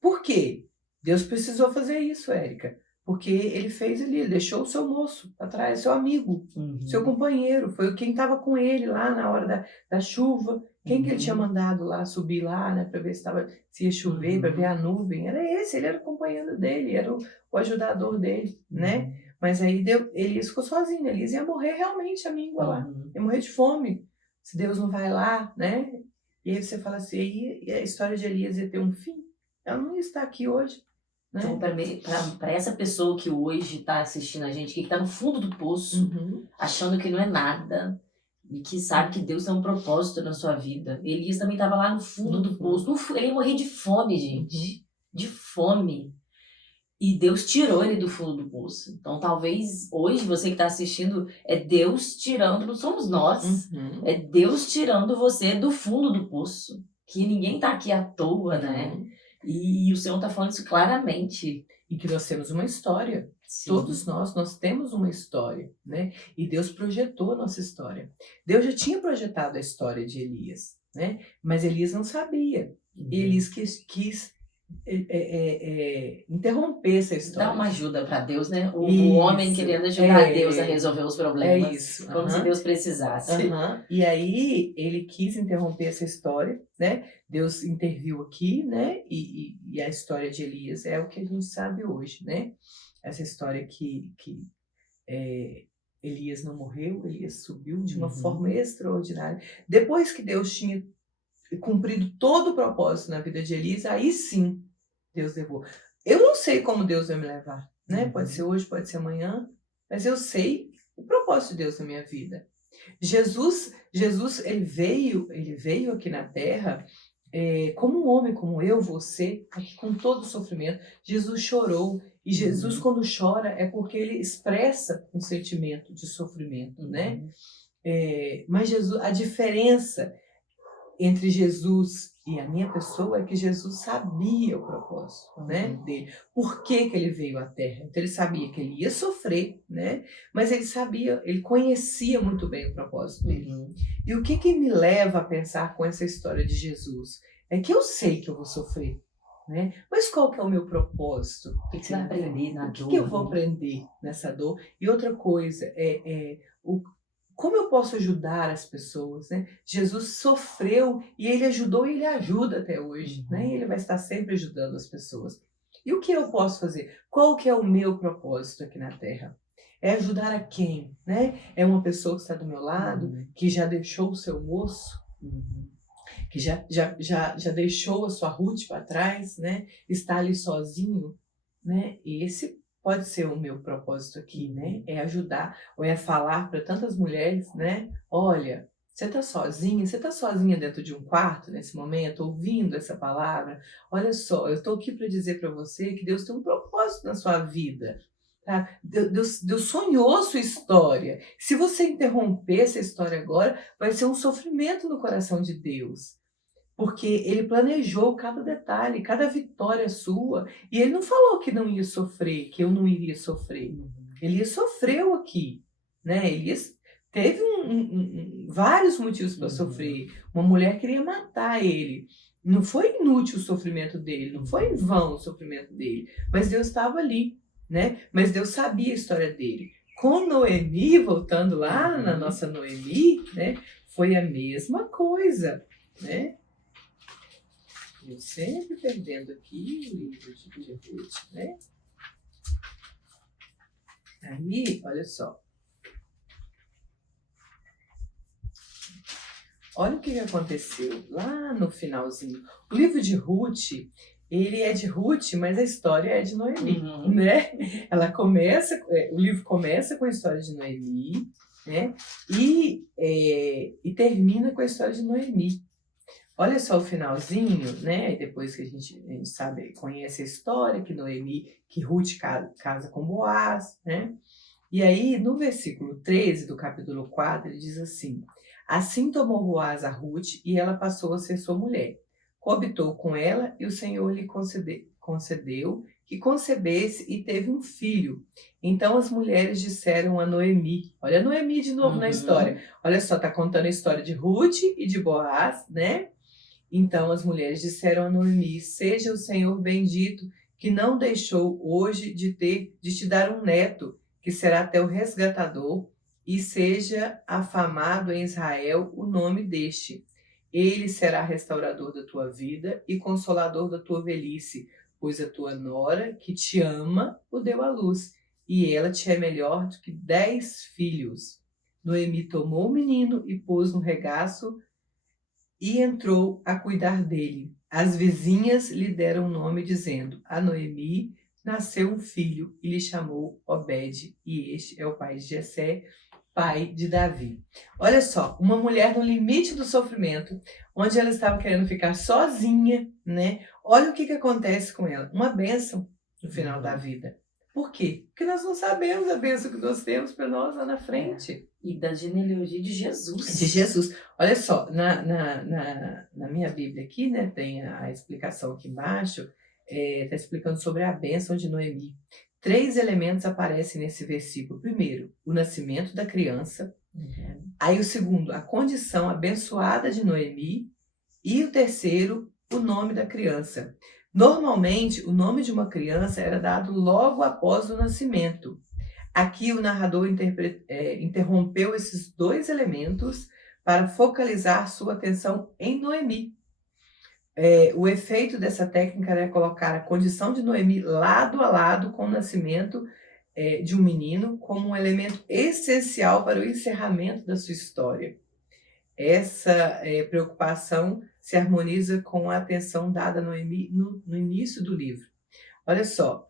Por quê? Deus precisou fazer isso, Érica. Porque ele fez ali, ele deixou o seu moço atrás, seu amigo, seu companheiro. Foi quem estava com ele lá na hora da chuva. Quem que ele tinha mandado lá subir lá, né, para ver se ia chover, para ver a nuvem. Era esse, ele era o companheiro dele, era o ajudador dele, né? Mas aí Elias ficou sozinho, Elias ia morrer realmente, a míngua lá. Ia morrer de fome, se Deus não vai lá, né? E aí você fala assim, e a história de Elias ia ter um fim? Ela não ia estar aqui hoje. Né? Então, para essa pessoa que hoje está assistindo a gente, que está no fundo do poço, achando que não é nada, e que sabe que Deus tem um propósito na sua vida. Elias também estava lá no fundo do poço. Ele ia morrer de fome, gente. De fome. E Deus tirou ele do fundo do poço. Então, talvez hoje, você que está assistindo, é Deus tirando, não somos nós. É Deus tirando você do fundo do poço. Que ninguém está aqui à toa, né? E o Senhor está falando isso claramente. e que nós temos uma história. Sim. Todos nós temos uma história, né? E Deus projetou a nossa história. Deus já tinha projetado a história de Elias, né? Mas Elias não sabia. E Elias quis interromper essa história. Dá uma ajuda para Deus, né? O homem querendo ajudar Deus a resolver os problemas. É isso. Como se Deus precisasse. E aí ele quis interromper essa história, né? Deus interviu aqui, né? E a história de Elias é o que a gente sabe hoje, né? Essa história que Elias não morreu, Elias subiu de uma forma extraordinária. Depois que Deus tinha cumprido todo o propósito na vida de Elias, aí sim Deus levou. Eu não sei como Deus vai me levar, né? Pode ser hoje, pode ser amanhã, mas eu sei o propósito de Deus na minha vida. Jesus ele veio aqui na Terra como um homem, como eu, você, aqui com todo o sofrimento. Jesus chorou, e Jesus quando chora é porque ele expressa um sentimento de sofrimento, né? Mas Jesus, a diferença entre Jesus e a minha pessoa é que Jesus sabia o propósito, né, dele. Por que ele veio à Terra? Então ele sabia que ele ia sofrer, né? Mas ele sabia, ele conhecia muito bem o propósito dele. E o que me leva a pensar com essa história de Jesus? É que eu sei que eu vou sofrer, né? Mas qual que é o meu propósito? O que você vai aprender na dor? O que eu vou aprender nessa dor? E outra coisa, como eu posso ajudar as pessoas, né? Jesus sofreu e ele ajudou e ele ajuda até hoje, né? E ele vai estar sempre ajudando as pessoas. E o que eu posso fazer? Qual que é o meu propósito aqui na Terra? É ajudar a quem, né? É uma pessoa que está do meu lado, que já deixou o seu moço, que já deixou a sua Ruth para trás, né? Está ali sozinho, né? Esse pode ser o meu propósito aqui, né? É ajudar, ou é falar para tantas mulheres, né? Olha, você está sozinha dentro de um quarto nesse momento, ouvindo essa palavra? Olha só, eu estou aqui para dizer para você que Deus tem um propósito na sua vida. Tá? Deus sonhou sua história. Se você interromper essa história agora, vai ser um sofrimento no coração de Deus. Porque ele planejou cada detalhe, cada vitória sua. E ele não falou que não ia sofrer, que eu não iria sofrer. Elias sofreu aqui, né? Elias teve vários motivos para sofrer. Uma mulher queria matar ele. Não foi inútil o sofrimento dele, não foi em vão o sofrimento dele. Mas Deus estava ali, né? Mas Deus sabia a história dele. Com Noemi, voltando lá na nossa Noemi, né? Foi a mesma coisa, né? Eu sempre perdendo aqui o livro de Ruth, né? Aí, olha só. Olha o que aconteceu lá no finalzinho. O livro de Ruth, ele é de Ruth, mas a história é de Noemi, né? O livro começa com a história de Noemi, né? E termina com a história de Noemi. Olha só o finalzinho, né? Depois que a gente sabe, conhece a história, que Ruth casa com Boaz, né? E aí, no versículo 13 do capítulo 4, ele diz assim: assim tomou Boaz a Ruth e ela passou a ser sua mulher. Coabitou com ela e o Senhor lhe concedeu que concebesse e teve um filho. Então as mulheres disseram a Noemi, olha a Noemi de novo na história. Olha só, tá contando a história de Ruth e de Boaz, né? Então as mulheres disseram a Noemi: seja o Senhor bendito, que não deixou hoje de te dar um neto, que será teu resgatador, e seja afamado em Israel o nome deste. Ele será restaurador da tua vida e consolador da tua velhice, pois a tua nora, que te ama, o deu à luz, e ela te é melhor do que 10 filhos. Noemi tomou o menino e pôs no regaço e entrou a cuidar dele. As vizinhas lhe deram o nome, dizendo: a Noemi nasceu um filho, e lhe chamou Obed, e este é o pai de Jessé, pai de Davi. Olha só, uma mulher no limite do sofrimento, onde ela estava querendo ficar sozinha, né? Olha o que acontece com ela. Uma bênção no final da vida. Por quê? Porque nós não sabemos a bênção que nós temos para nós lá na frente. E da genealogia de Jesus. De Jesus. Olha só, na minha Bíblia aqui, né, tem a explicação aqui embaixo, está explicando sobre a bênção de Noemi. 3 elementos aparecem nesse versículo. Primeiro, o nascimento da criança. Aí o segundo, a condição abençoada de Noemi. E o terceiro, o nome da criança. Normalmente, o nome de uma criança era dado logo após o nascimento. Aqui o narrador interrompeu esses 2 elementos para focalizar sua atenção em Noemi. O efeito dessa técnica era colocar a condição de Noemi lado a lado com o nascimento de um menino como um elemento essencial para o encerramento da sua história. Essa preocupação se harmoniza com a atenção dada a Noemi no início do livro. Olha só,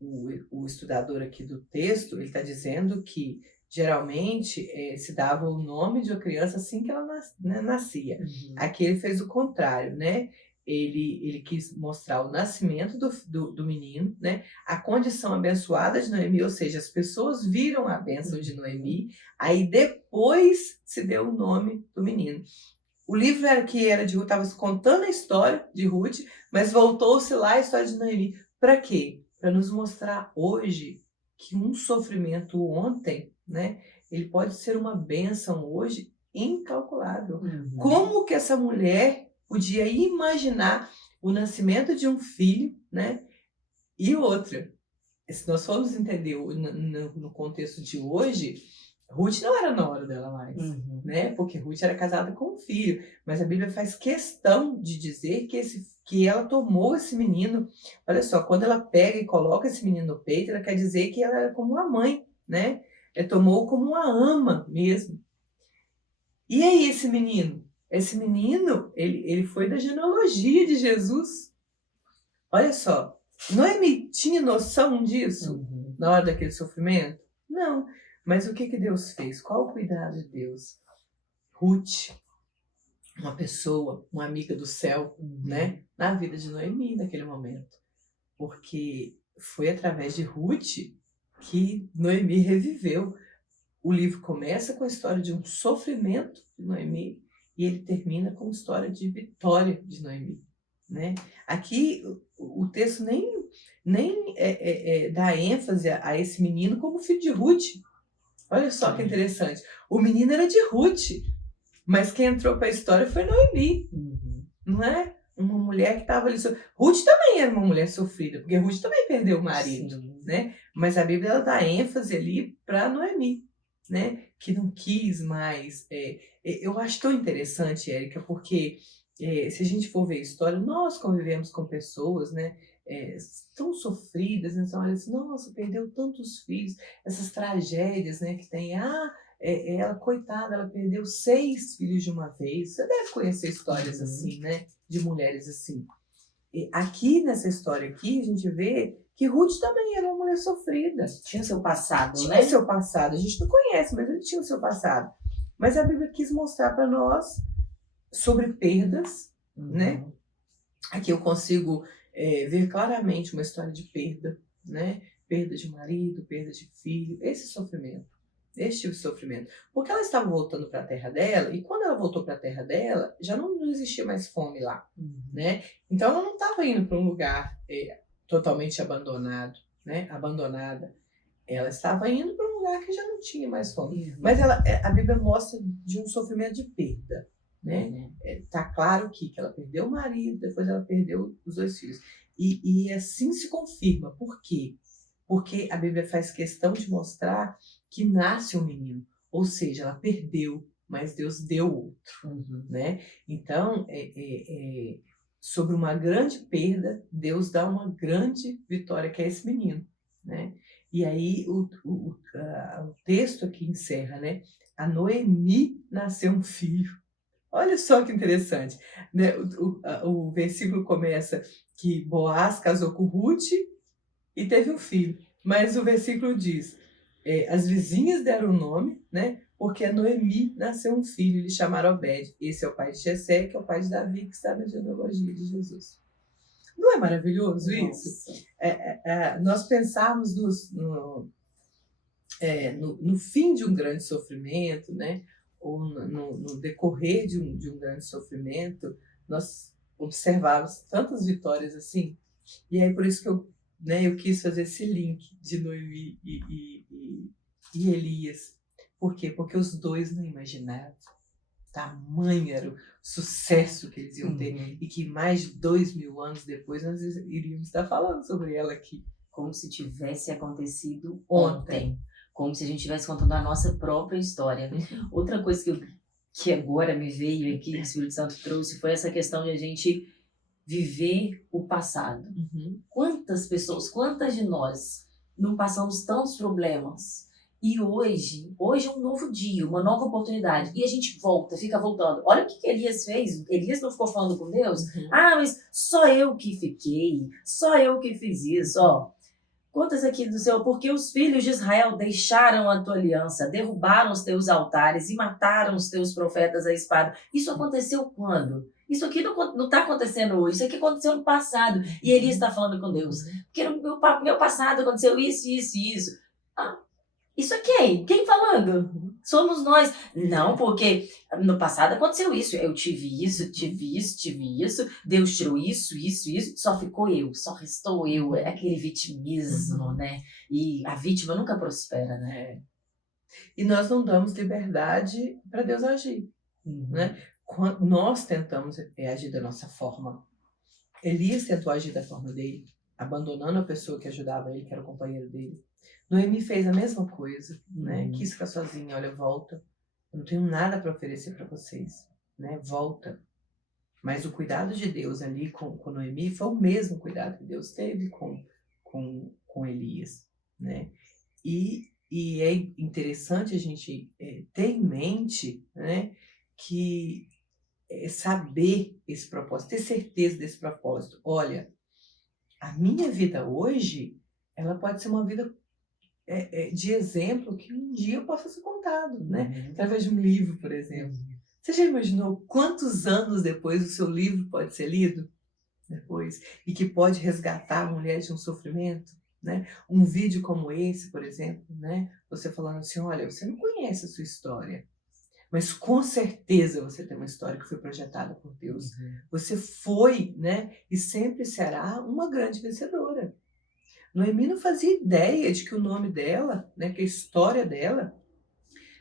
o estudador aqui do texto, ele está dizendo que geralmente se dava o nome de uma criança assim que ela nascia. Uhum. Aqui ele fez o contrário, né? Ele quis mostrar o nascimento do menino, né? A condição abençoada de Noemi, ou seja, as pessoas viram a bênção de Noemi, aí depois se deu o nome do menino. O livro era de Ruth, estava contando a história de Ruth, mas voltou-se lá a história de Noemi. Para quê? Para nos mostrar hoje que um sofrimento ontem, né, ele pode ser uma bênção hoje incalculável. Uhum. Como que essa mulher podia imaginar o nascimento de um filho, né? E outra, se nós formos entender no contexto de hoje, Ruth não era na hora dela mais, Uhum. né? Porque Ruth era casada com um filho, mas a Bíblia faz questão de dizer que ela tomou esse menino. Olha só, quando ela pega e coloca esse menino no peito, ela quer dizer que ela era como uma mãe, né? Ela tomou como uma ama mesmo. E aí esse menino? Esse menino, ele foi da genealogia de Jesus. Olha só, Noemi tinha noção disso na hora daquele sofrimento? Não. Mas o que Deus fez? Qual o cuidado de Deus? Ruth, uma pessoa, uma amiga do céu, né? Na vida de Noemi naquele momento. Porque foi através de Ruth que Noemi reviveu. O livro começa com a história de um sofrimento de Noemi e ele termina com a história de vitória de Noemi, né? Aqui o texto nem dá ênfase a esse menino como filho de Ruth. Olha só que interessante. O menino era de Ruth, mas quem entrou para a história foi Noemi, não é? Uma mulher que estava ali. Ruth também era uma mulher sofrida, porque Ruth também perdeu o marido, né? Mas a Bíblia ela dá ênfase ali para Noemi, né? Que não quis mais. Eu acho tão interessante, Érica, porque se a gente for ver a história, nós convivemos com pessoas, né? Tão sofridas, né? Então, olha assim, nossa, perdeu tantos filhos, essas tragédias, né? Que tem, ela, coitada, ela perdeu 6 filhos de uma vez. Você deve conhecer histórias assim, né? De mulheres assim. E aqui nessa história aqui, a gente vê que Ruth também era uma mulher sofrida. Tinha seu passado, tinha né? Seu passado. A gente não conhece, mas ele tinha o seu passado. Mas a Bíblia quis mostrar para nós sobre perdas, né? Aqui eu consigo ver claramente uma história de perda, né? Perda de marido, perda de filho, esse tipo de sofrimento. Porque ela estava voltando para a terra dela, e quando ela voltou para a terra dela, já não existia mais fome lá, né? Então ela não estava indo para um lugar totalmente abandonado, né? Abandonada. Ela estava indo para um lugar que já não tinha mais fome. Mas a Bíblia mostra de um sofrimento de perda, né? Tá claro que ela perdeu o marido, depois ela perdeu os 2 filhos. E assim se confirma. Por quê? Porque a Bíblia faz questão de mostrar que nasce um menino. Ou seja, ela perdeu, mas Deus deu outro, né? Então, sobre uma grande perda, Deus dá uma grande vitória, que é esse menino, né? E aí o texto aqui encerra, né? A Noemi nasceu um filho. Olha só que interessante, né? O versículo começa que Boaz casou com Ruth e teve um filho. Mas o versículo diz, as vizinhas deram o nome, né? Porque a Noemi nasceu um filho, lhe chamaram Obed. Esse é o pai de Jessé, que é o pai de Davi, que está na genealogia de Jesus. Não é maravilhoso isso? Nós pensarmos no fim de um grande sofrimento, né? Ou no decorrer de um grande sofrimento, nós observava tantas vitórias assim. E aí por isso que eu quis fazer esse link de Noemi e Elias. Por quê? Porque os dois não imaginavam tamanho era o sucesso que eles iam ter e que mais de 2000 anos depois nós iríamos estar falando sobre ela aqui. Como se tivesse acontecido ontem. Como se a gente estivesse contando a nossa própria história. Outra coisa que agora me veio aqui, que o Espírito Santo trouxe, foi essa questão de a gente viver o passado. Quantas pessoas, quantas de nós não passamos tantos problemas? E hoje é um novo dia, uma nova oportunidade. E a gente fica voltando. Olha o que Elias fez. Elias não ficou falando com Deus? Mas só eu que fiquei, só eu que fiz isso, ó. Quantas aqui do céu? Porque os filhos de Israel deixaram a tua aliança, derrubaram os teus altares e mataram os teus profetas à espada. Isso aconteceu quando? Isso aqui não está acontecendo hoje, isso aqui aconteceu no passado. E Elias está falando com Deus. Porque no meu passado aconteceu isso, isso e isso. Isso é quem? Quem falando? Somos nós. Não, porque no passado aconteceu isso. Eu tive isso, Deus tirou isso. Só ficou eu, só restou eu. É aquele vitimismo, né? E a vítima nunca prospera, né? E nós não damos liberdade para Deus agir, né? Quando nós tentamos agir da nossa forma. Elias tentou agir da forma dele, abandonando a pessoa que ajudava ele, que era o companheiro dele. Noemi fez a mesma coisa, né? Quis ficar sozinha, olha, volta. Eu não tenho nada para oferecer para vocês, né? Volta. Mas o cuidado de Deus ali com Noemi foi o mesmo cuidado que Deus teve com Elias, né? E é interessante a gente ter em mente, né, que saber esse propósito, ter certeza desse propósito. Olha, a minha vida hoje, ela pode ser uma vida de exemplo que um dia possa ser contado, né? Através de um livro, por exemplo. Você já imaginou quantos anos depois o seu livro pode ser lido? Depois, e que pode resgatar a mulher de um sofrimento, né? Um vídeo como esse, por exemplo, né? Você falando assim, olha, você não conhece a sua história, mas com certeza você tem uma história que foi projetada por Deus. Você foi, né? E sempre será uma grande vencedora. Noemi não fazia ideia de que o nome dela, né, que a história dela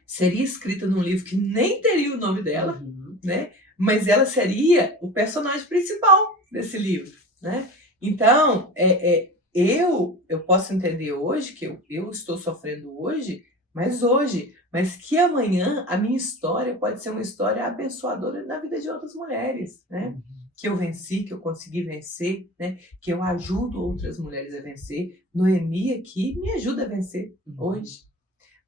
seria escrita num livro que nem teria o nome dela, né, mas ela seria o personagem principal desse livro, né? Então, eu posso entender hoje que eu estou sofrendo hoje, mas que amanhã a minha história pode ser uma história abençoadora na vida de outras mulheres, né? Que eu venci, que eu consegui vencer, né? Que eu ajudo outras mulheres a vencer. Noemi aqui me ajuda a vencer hoje.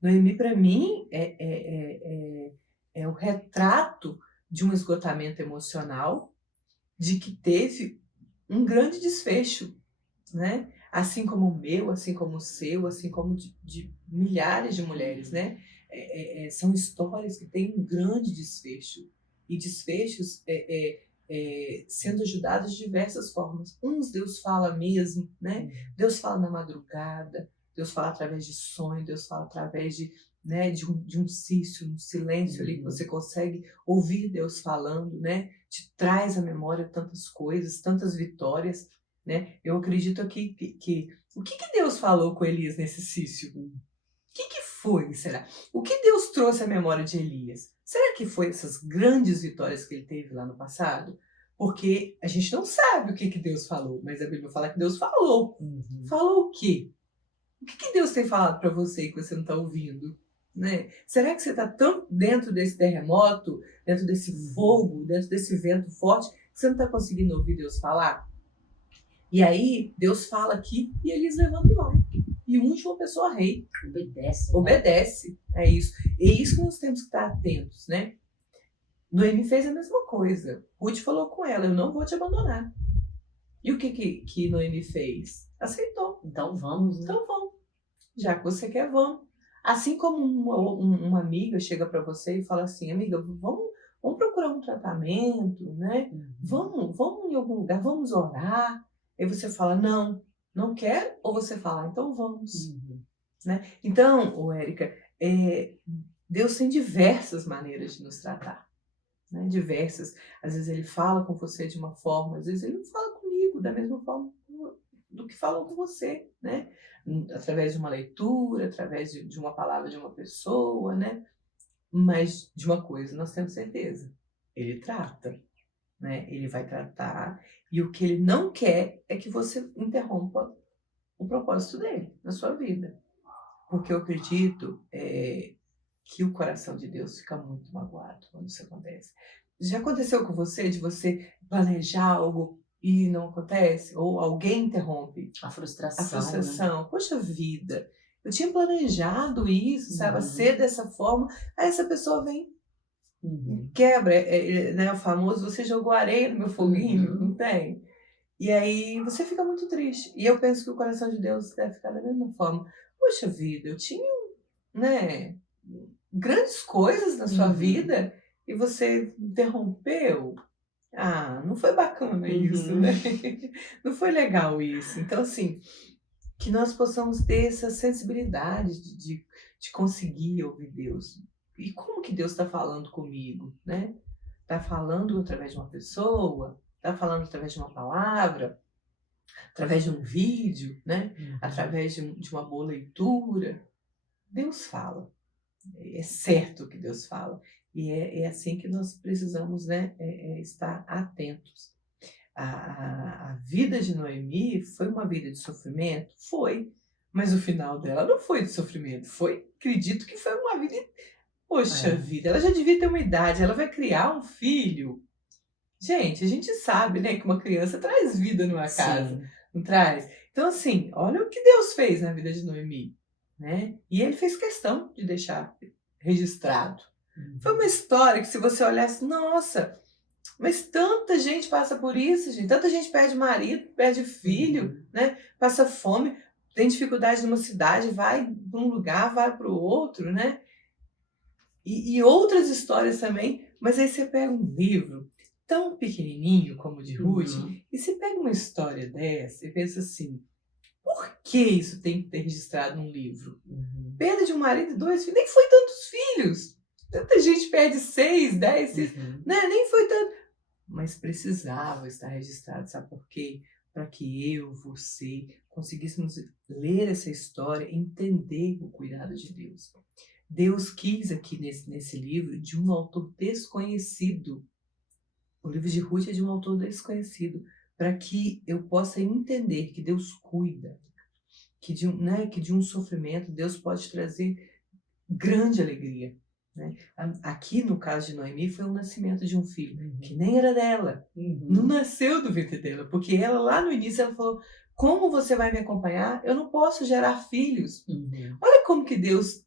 Noemi, para mim, é o retrato de um esgotamento emocional, de que teve um grande desfecho, né? Assim como o meu, assim como o seu, assim como de milhares de mulheres, né? São histórias que têm um grande desfecho. E desfechos sendo ajudados de diversas formas. Uns Deus fala mesmo, né? Deus fala na madrugada, Deus fala através de sonho, Deus fala através de um silêncio ali que você consegue ouvir Deus falando, né? Te traz à memória tantas coisas, tantas vitórias, né? Eu acredito aqui que o que Deus falou com Elias nesse sício? O que foi, será? O que Deus trouxe à memória de Elias? Será que foi essas grandes vitórias que ele teve lá no passado? Porque a gente não sabe o que Deus falou, mas a Bíblia fala que Deus falou. Falou o quê? O que Deus tem falado para você que você não está ouvindo? Né? Será que você está tão dentro desse terremoto, dentro desse fogo, dentro desse vento forte, que você não está conseguindo ouvir Deus falar? E aí, Deus fala aqui e Elias levanta e vai. E unge uma pessoa rei. Obedece. É isso. É isso que nós temos que estar atentos, né? Noemi fez a mesma coisa. Ruth falou com ela, eu não vou te abandonar. E o que Noemi fez? Aceitou. Então vamos, né? Então vamos. Já que você quer, vamos. Assim como uma amiga chega para você e fala assim, amiga, vamos procurar um tratamento, né? Vamos em algum lugar, vamos orar. Aí você fala, não quer, ou você fala, então vamos. Né? Então, Érica, Deus tem diversas maneiras de nos tratar. né? Diversas. Às vezes ele fala com você de uma forma, às vezes ele não fala comigo da mesma forma do que falam com você, né? Através de uma leitura, através de uma palavra de uma pessoa, né? Mas de uma coisa nós temos certeza, ele trata, né? Ele vai tratar, e o que ele não quer é que você interrompa o propósito dele na sua vida. Porque eu acredito que o coração de Deus fica muito magoado quando isso acontece. Já aconteceu com você de você planejar algo e não acontece? Ou alguém interrompe? A A frustração, né? frustração. Poxa vida, eu tinha planejado isso, sabe, Uhum. ser dessa forma, aí essa pessoa vem, Uhum. quebra, né, o famoso, você jogou areia no meu foguinho, Uhum. não tem? E aí você fica muito triste. E eu penso que o coração de Deus deve ficar da mesma forma. Poxa vida, eu tinha, né, grandes coisas na sua Uhum. vida e você interrompeu. Ah, não foi bacana isso, Uhum. né? Não foi legal isso. Então, assim, que nós possamos ter essa sensibilidade de conseguir ouvir Deus. E como que Deus está falando comigo, né? Está falando através de uma pessoa, está falando através de uma palavra, através de um vídeo, né? Uhum. Através de uma boa leitura. Deus fala. É certo que Deus fala. E é assim que nós precisamos, né, estar atentos. A vida de Noemi foi uma vida de sofrimento? Foi. Mas o final dela não foi de sofrimento. Foi, acredito que foi uma vida. Poxa É. vida, ela já devia ter uma idade, ela vai criar um filho. Gente, a gente sabe, né, que uma criança traz vida numa casa, Sim. não traz? Então, assim, olha o que Deus fez na vida de Noemi, né? E ele fez questão de deixar registrado. Foi uma história que, se você olhasse, nossa, mas tanta gente passa por isso, gente. Tanta gente perde marido, perde filho, Uhum. né? Passa fome, tem dificuldade numa cidade, vai para um lugar, vai para o outro, né? E outras histórias também. Mas aí você pega um livro tão pequenininho como o de Ruth, Uhum. e você pega uma história dessa e pensa assim, por que isso tem que ter registrado num livro? Uhum. Perda de um marido e 2 filhos, nem foi tantos filhos. Tanta gente perde 6, 10, 6, Uhum. né? Nem foi tanto. Mas precisava estar registrado, sabe por quê? Para que eu, você, conseguíssemos ler essa história e entender o cuidado de Deus. Deus quis aqui nesse livro de um autor desconhecido. O livro de Ruth é de um autor desconhecido, para que eu possa entender que Deus cuida, que que de um sofrimento Deus pode trazer grande alegria. Né? Aqui, no caso de Noemi, foi o nascimento de um filho, que nem era dela, não Uhum. nasceu do ventre dela, porque ela, lá no início, ela falou, como você vai me acompanhar? Eu não posso gerar filhos. Uhum. Olha como que Deus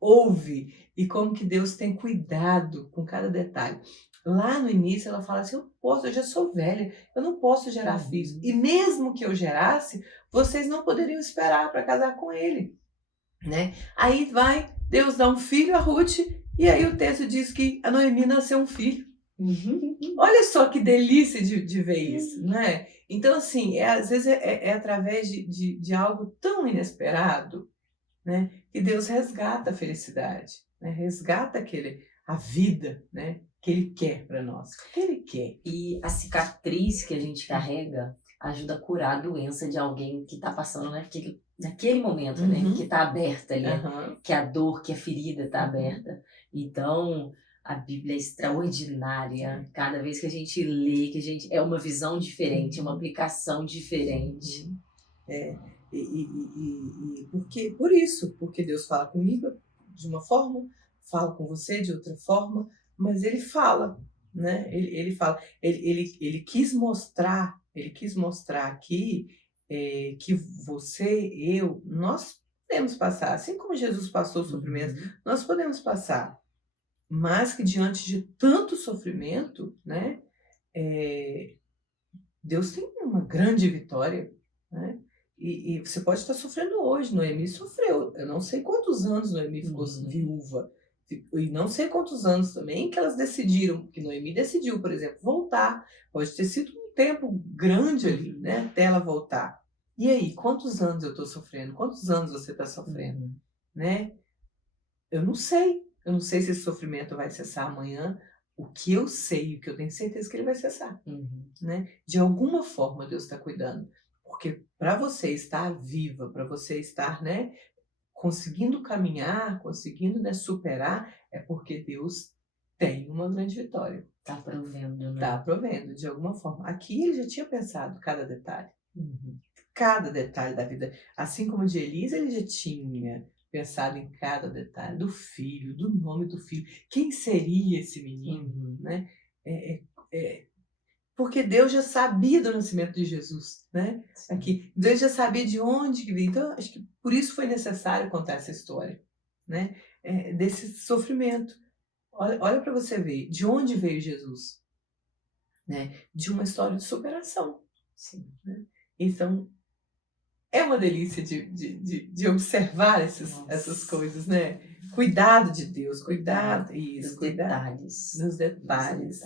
ouve e como que Deus tem cuidado com cada detalhe. Lá no início ela fala assim, eu já sou velha, eu não posso gerar filhos. E mesmo que eu gerasse, vocês não poderiam esperar para casar com ele. Né? Aí vai, Deus dá um filho a Ruth, e aí o texto diz que a Noemi nasceu um filho. Uhum. Olha só que delícia de ver isso, né? Então, assim, às vezes é através de algo tão inesperado, né, que Deus resgata a felicidade, né? Resgata a vida, né, que Ele quer para nós. O que Ele quer. E a cicatriz que a gente carrega ajuda a curar a doença de alguém que está passando naquele momento, né? Uhum. Que está aberta ali, Aham. que a dor, que a ferida está Uhum. aberta. Então, a Bíblia é extraordinária. Cada vez que a gente lê, é uma visão diferente, uma aplicação diferente. Uhum. Por isso, porque Deus fala comigo de uma forma, fala com você de outra forma, mas Ele fala, né? Ele fala, ele quis mostrar aqui que você, nós podemos passar, assim como Jesus passou sofrimento, nós podemos passar, mas que diante de tanto sofrimento, né? Deus tem uma grande vitória, né? E você pode estar sofrendo hoje. Noemi sofreu. Eu não sei quantos anos Noemi ficou viúva. E não sei quantos anos também que elas decidiram, que Noemi decidiu, por exemplo, voltar. Pode ter sido um tempo grande ali, né? Até ela voltar. E aí, quantos anos eu estou sofrendo? Quantos anos você está sofrendo? Né? Eu não sei. Eu não sei se esse sofrimento vai cessar amanhã. O que eu sei, o que eu tenho certeza que ele vai cessar, Uhum. né? De alguma forma Deus está cuidando. Porque para você estar viva, para você estar, né, conseguindo caminhar, conseguindo, né, superar, é porque Deus tem uma grande vitória. Tá provendo, né? Está provendo, de alguma forma. Aqui ele já tinha pensado cada detalhe. Uhum. Cada detalhe da vida. Assim como de Elisa, ele já tinha pensado em cada detalhe do filho, do nome do filho. Quem seria esse menino? Uhum. Né? Porque Deus já sabia do nascimento de Jesus. Né? Sim. Aqui, Deus já sabia de onde que vinha. Então, acho que por isso foi necessário contar essa história. Né? Desse sofrimento. Olha para você ver, de onde veio Jesus? Né? De uma história de superação. Sim. Né? Então, é uma delícia de observar essas coisas, né? Cuidado de Deus, cuidado, isso, Dos cuidado detalhes. nos detalhes.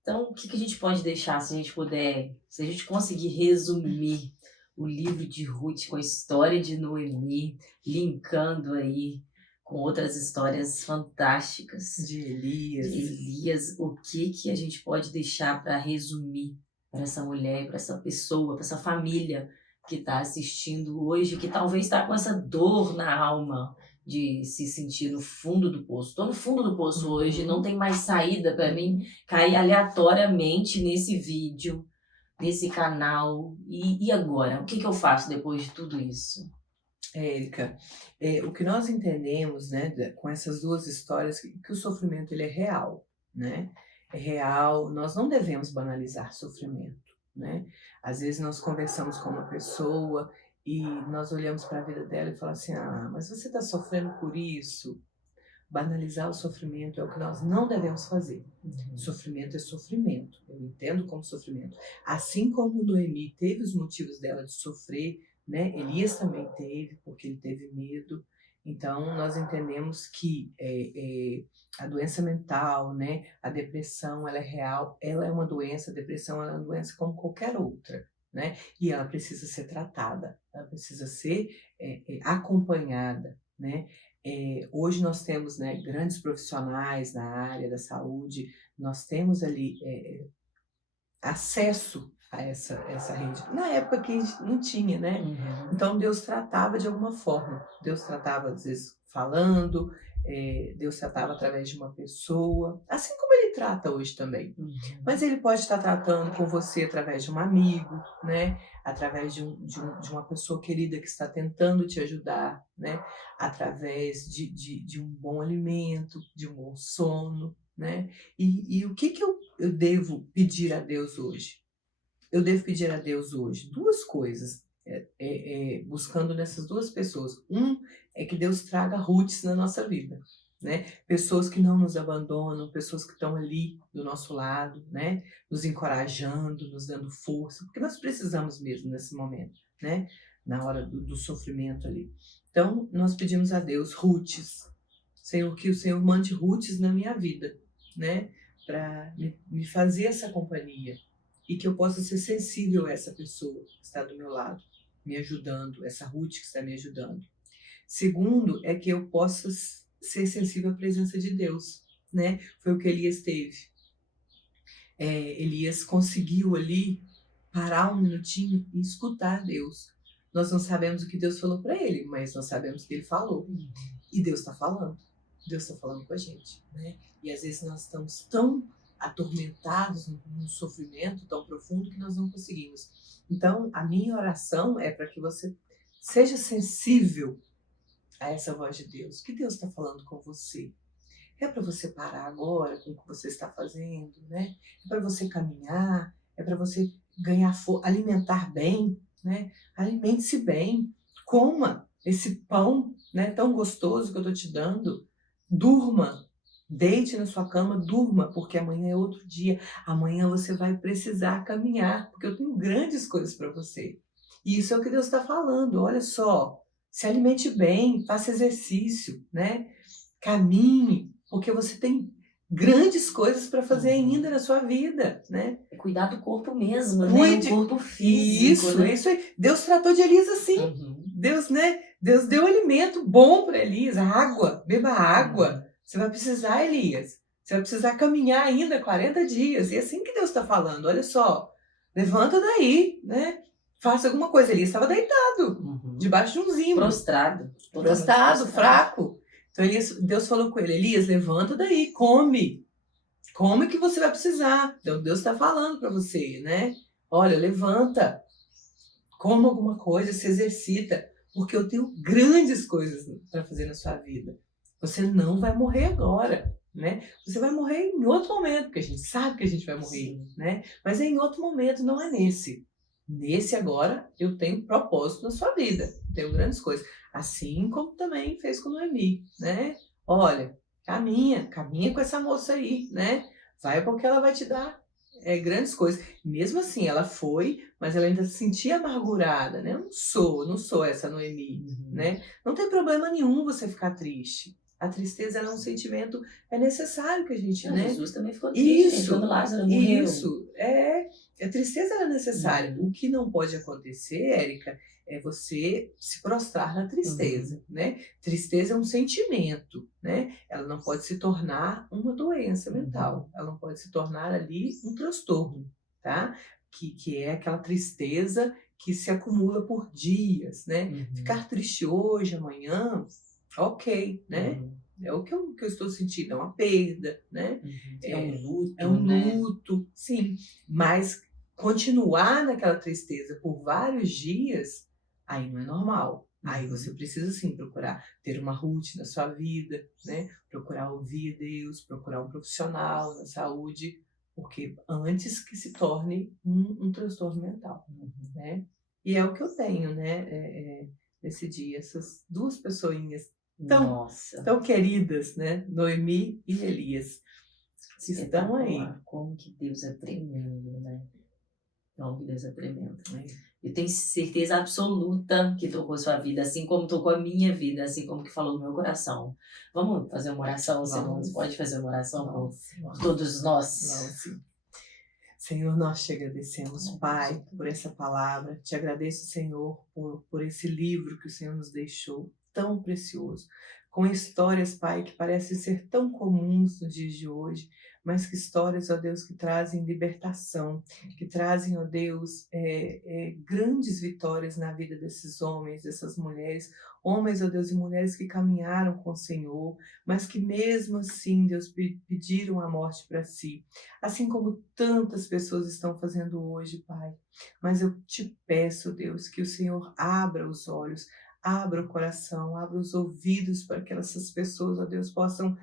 Então, o que a gente pode deixar, se a gente puder, se a gente conseguir resumir o livro de Ruth com a história de Noemi, linkando aí com outras histórias fantásticas De Elias. de Elias, o que a gente pode deixar para resumir para essa mulher, para essa pessoa, para essa família que está assistindo hoje, que talvez está com essa dor na alma de se sentir no fundo do poço. Estou no fundo do poço hoje, não tem mais saída para mim cair aleatoriamente nesse vídeo, nesse canal. E agora? O que eu faço depois de tudo isso? Érica, o que nós entendemos, né, com essas duas histórias, que o sofrimento ele é real, né? É real, nós não devemos banalizar sofrimento, né? Às vezes nós conversamos com uma pessoa e nós olhamos para a vida dela e falamos assim, mas você está sofrendo por isso? Banalizar o sofrimento é o que nós não devemos fazer. Sofrimento é sofrimento, eu entendo como sofrimento. Assim como Noemi teve os motivos dela de sofrer, né? Elias também teve, porque ele teve medo. Então, nós entendemos que a doença mental, né? A depressão, ela é real, ela é uma doença, a depressão ela é uma doença como qualquer outra, né? E ela precisa ser tratada, ela precisa ser acompanhada, né? Hoje nós temos, né, grandes profissionais na área da saúde, nós temos ali acesso a essa rede. Na época que a gente não tinha, né? Então Deus tratava de alguma forma. Deus tratava, às vezes, falando, Deus tratava através de uma pessoa, assim como Ele trata hoje também. Mas Ele pode estar tratando com você através de um amigo, né? Através de uma pessoa querida que está tentando te ajudar, né? Através de um bom alimento, de um bom sono, né? E o que eu devo pedir a Deus hoje? Eu devo pedir a Deus hoje duas coisas, buscando nessas duas pessoas. É que Deus traga Ruths na nossa vida, né? Pessoas que não nos abandonam, pessoas que estão ali do nosso lado, né? Nos encorajando, nos dando força, porque nós precisamos mesmo nesse momento, né? Na hora do sofrimento ali. Então, nós pedimos a Deus Ruths. Senhor, que o Senhor mande Ruths na minha vida, né? Para me fazer essa companhia e que eu possa ser sensível a essa pessoa que está do meu lado, me ajudando, essa Ruth que está me ajudando. Segundo, é que eu possa ser sensível à presença de Deus, né? Foi o que Elias teve. Elias conseguiu ali parar um minutinho e escutar Deus. Nós não sabemos o que Deus falou para ele, mas nós sabemos que ele falou. E Deus está falando. Deus está falando com a gente, né? E às vezes nós estamos tão atormentados num sofrimento tão profundo que nós não conseguimos. Então, a minha oração é para que você seja sensível a essa voz de Deus. O que Deus está falando com você? É para você parar agora com o que você está fazendo, né? É para você caminhar, é para você ganhar alimentar bem, né? Alimente-se bem, coma esse pão, né, tão gostoso que eu estou te dando. Durma, deite na sua cama, durma, porque amanhã é outro dia. Amanhã você vai precisar caminhar, porque eu tenho grandes coisas para você. E isso é o que Deus está falando. Olha só, se alimente bem, faça exercício, né? Caminhe, porque você tem grandes coisas para fazer ainda na sua vida, né? Cuidar do corpo mesmo, Cuide, né? O corpo físico. Isso, né? isso aí. Deus tratou de Elias assim. Deus, né? Deus deu alimento bom para Elias, água, beba água. Você vai precisar, Elias. Você vai precisar caminhar ainda 40 dias. E é assim que Deus está falando. Olha só, levanta daí, né? Faça alguma coisa. Ele estava deitado, debaixo de um zimbro. Prostrado, fraco. Então Deus falou com ele, Elias, levanta daí, come. Come que você vai precisar. Então Deus está falando para você, né? Olha, levanta. Coma alguma coisa, se exercita. Porque eu tenho grandes coisas para fazer na sua vida. Você não vai morrer agora, né? Você vai morrer em outro momento, porque a gente sabe que a gente vai morrer, né? Mas é em outro momento, não é nesse. Nesse agora, eu tenho propósito na sua vida. Tenho grandes coisas. Assim como também fez com Noemi, né? Olha, caminha com essa moça aí, né? Vai porque ela vai te dar grandes coisas. Mesmo assim, ela foi, mas ela ainda se sentia amargurada, né? Eu não sou essa Noemi, né? Não tem problema nenhum você ficar triste. A tristeza ela é um sentimento, é necessário que a gente, né? Jesus também ficou triste, quando Lázaro morreu. A tristeza ela é necessária. O que não pode acontecer, Érica, é você se prostrar na tristeza, né? Tristeza é um sentimento, né? Ela não pode se tornar uma doença mental. Ela não pode se tornar ali um transtorno, tá? Que é aquela tristeza que se acumula por dias, né? Ficar triste hoje, amanhã, ok, né? É o que eu estou sentindo, é uma perda, né? É um luto, é um luto, sim. Mas continuar naquela tristeza por vários dias, aí não é normal. Aí você precisa sim procurar ter uma rotina na sua vida, né? Procurar ouvir Deus, procurar um profissional na saúde, porque antes que se torne um transtorno mental, né? E é o que eu tenho, né? Nesse dia, essas duas pessoinhas tão queridas, né? Noemi e Elias, que estão aí. Como que Deus é tremendo, né? Como que Deus é tremendo. Eu tenho certeza absoluta que tocou sua vida, assim como tocou a minha vida, assim como que falou no meu coração. Vamos fazer uma oração, Simone? Você pode fazer uma oração por todos nós? Vamos, sim. Senhor, nós te agradecemos, Pai, por essa palavra. Te agradeço, Senhor, por esse livro que o Senhor nos deixou, tão precioso, com histórias, Pai, que parecem ser tão comuns nos dias de hoje, mas que histórias, ó Deus, que trazem libertação, que trazem, ó Deus, grandes vitórias na vida desses homens, dessas mulheres, homens, ó Deus, e mulheres que caminharam com o Senhor, mas que mesmo assim, Deus, pediram a morte para si, assim como tantas pessoas estão fazendo hoje, Pai. Mas eu te peço, Deus, que o Senhor abra os olhos, abra o coração, abra os ouvidos para que essas pessoas, ó Deus, possam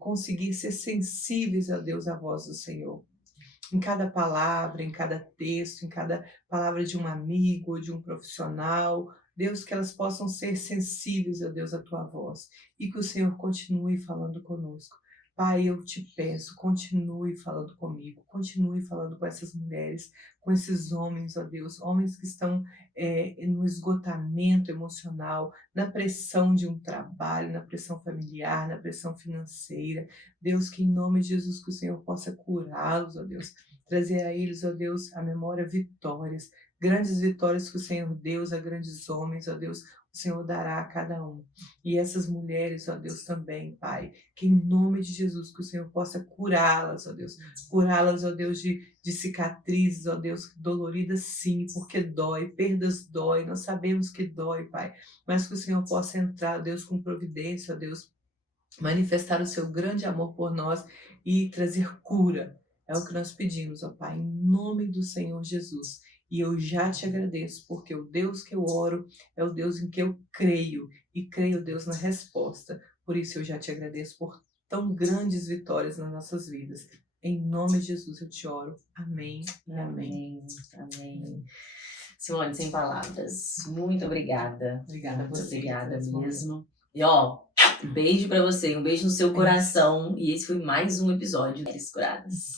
conseguir ser sensíveis, ó Deus, à voz do Senhor. Em cada palavra, em cada texto, em cada palavra de um amigo, de um profissional, Deus, que elas possam ser sensíveis, ó Deus, à tua voz e que o Senhor continue falando conosco. Pai, eu te peço, continue falando comigo, continue falando com essas mulheres, com esses homens, ó Deus, homens que estão no esgotamento emocional, na pressão de um trabalho, na pressão familiar, na pressão financeira. Deus, que em nome de Jesus que o Senhor possa curá-los, ó Deus, trazer a eles, ó Deus, a memória vitórias, grandes vitórias que o Senhor Deus a grandes homens, ó Deus, o Senhor dará a cada um. E essas mulheres, ó Deus, também, Pai, que em nome de Jesus, que o Senhor possa curá-las, ó Deus, ó Deus, de cicatrizes, ó Deus, doloridas sim, porque dói, perdas dói, nós sabemos que dói, Pai, mas que o Senhor possa entrar, ó Deus, com providência, ó Deus, manifestar o seu grande amor por nós e trazer cura. É o que nós pedimos, ó Pai, em nome do Senhor Jesus. E eu já te agradeço, porque o Deus que eu oro é o Deus em que eu creio, e creio, Deus, na resposta. Por isso eu já te agradeço por tão grandes vitórias nas nossas vidas. Em nome de Jesus eu te oro. Amém e amém. Amém. Simone, sem palavras. Muito obrigada. Obrigada por você. Obrigada mesmo. E ó, um beijo pra você, um beijo no seu coração. E esse foi mais um episódio das Curadas.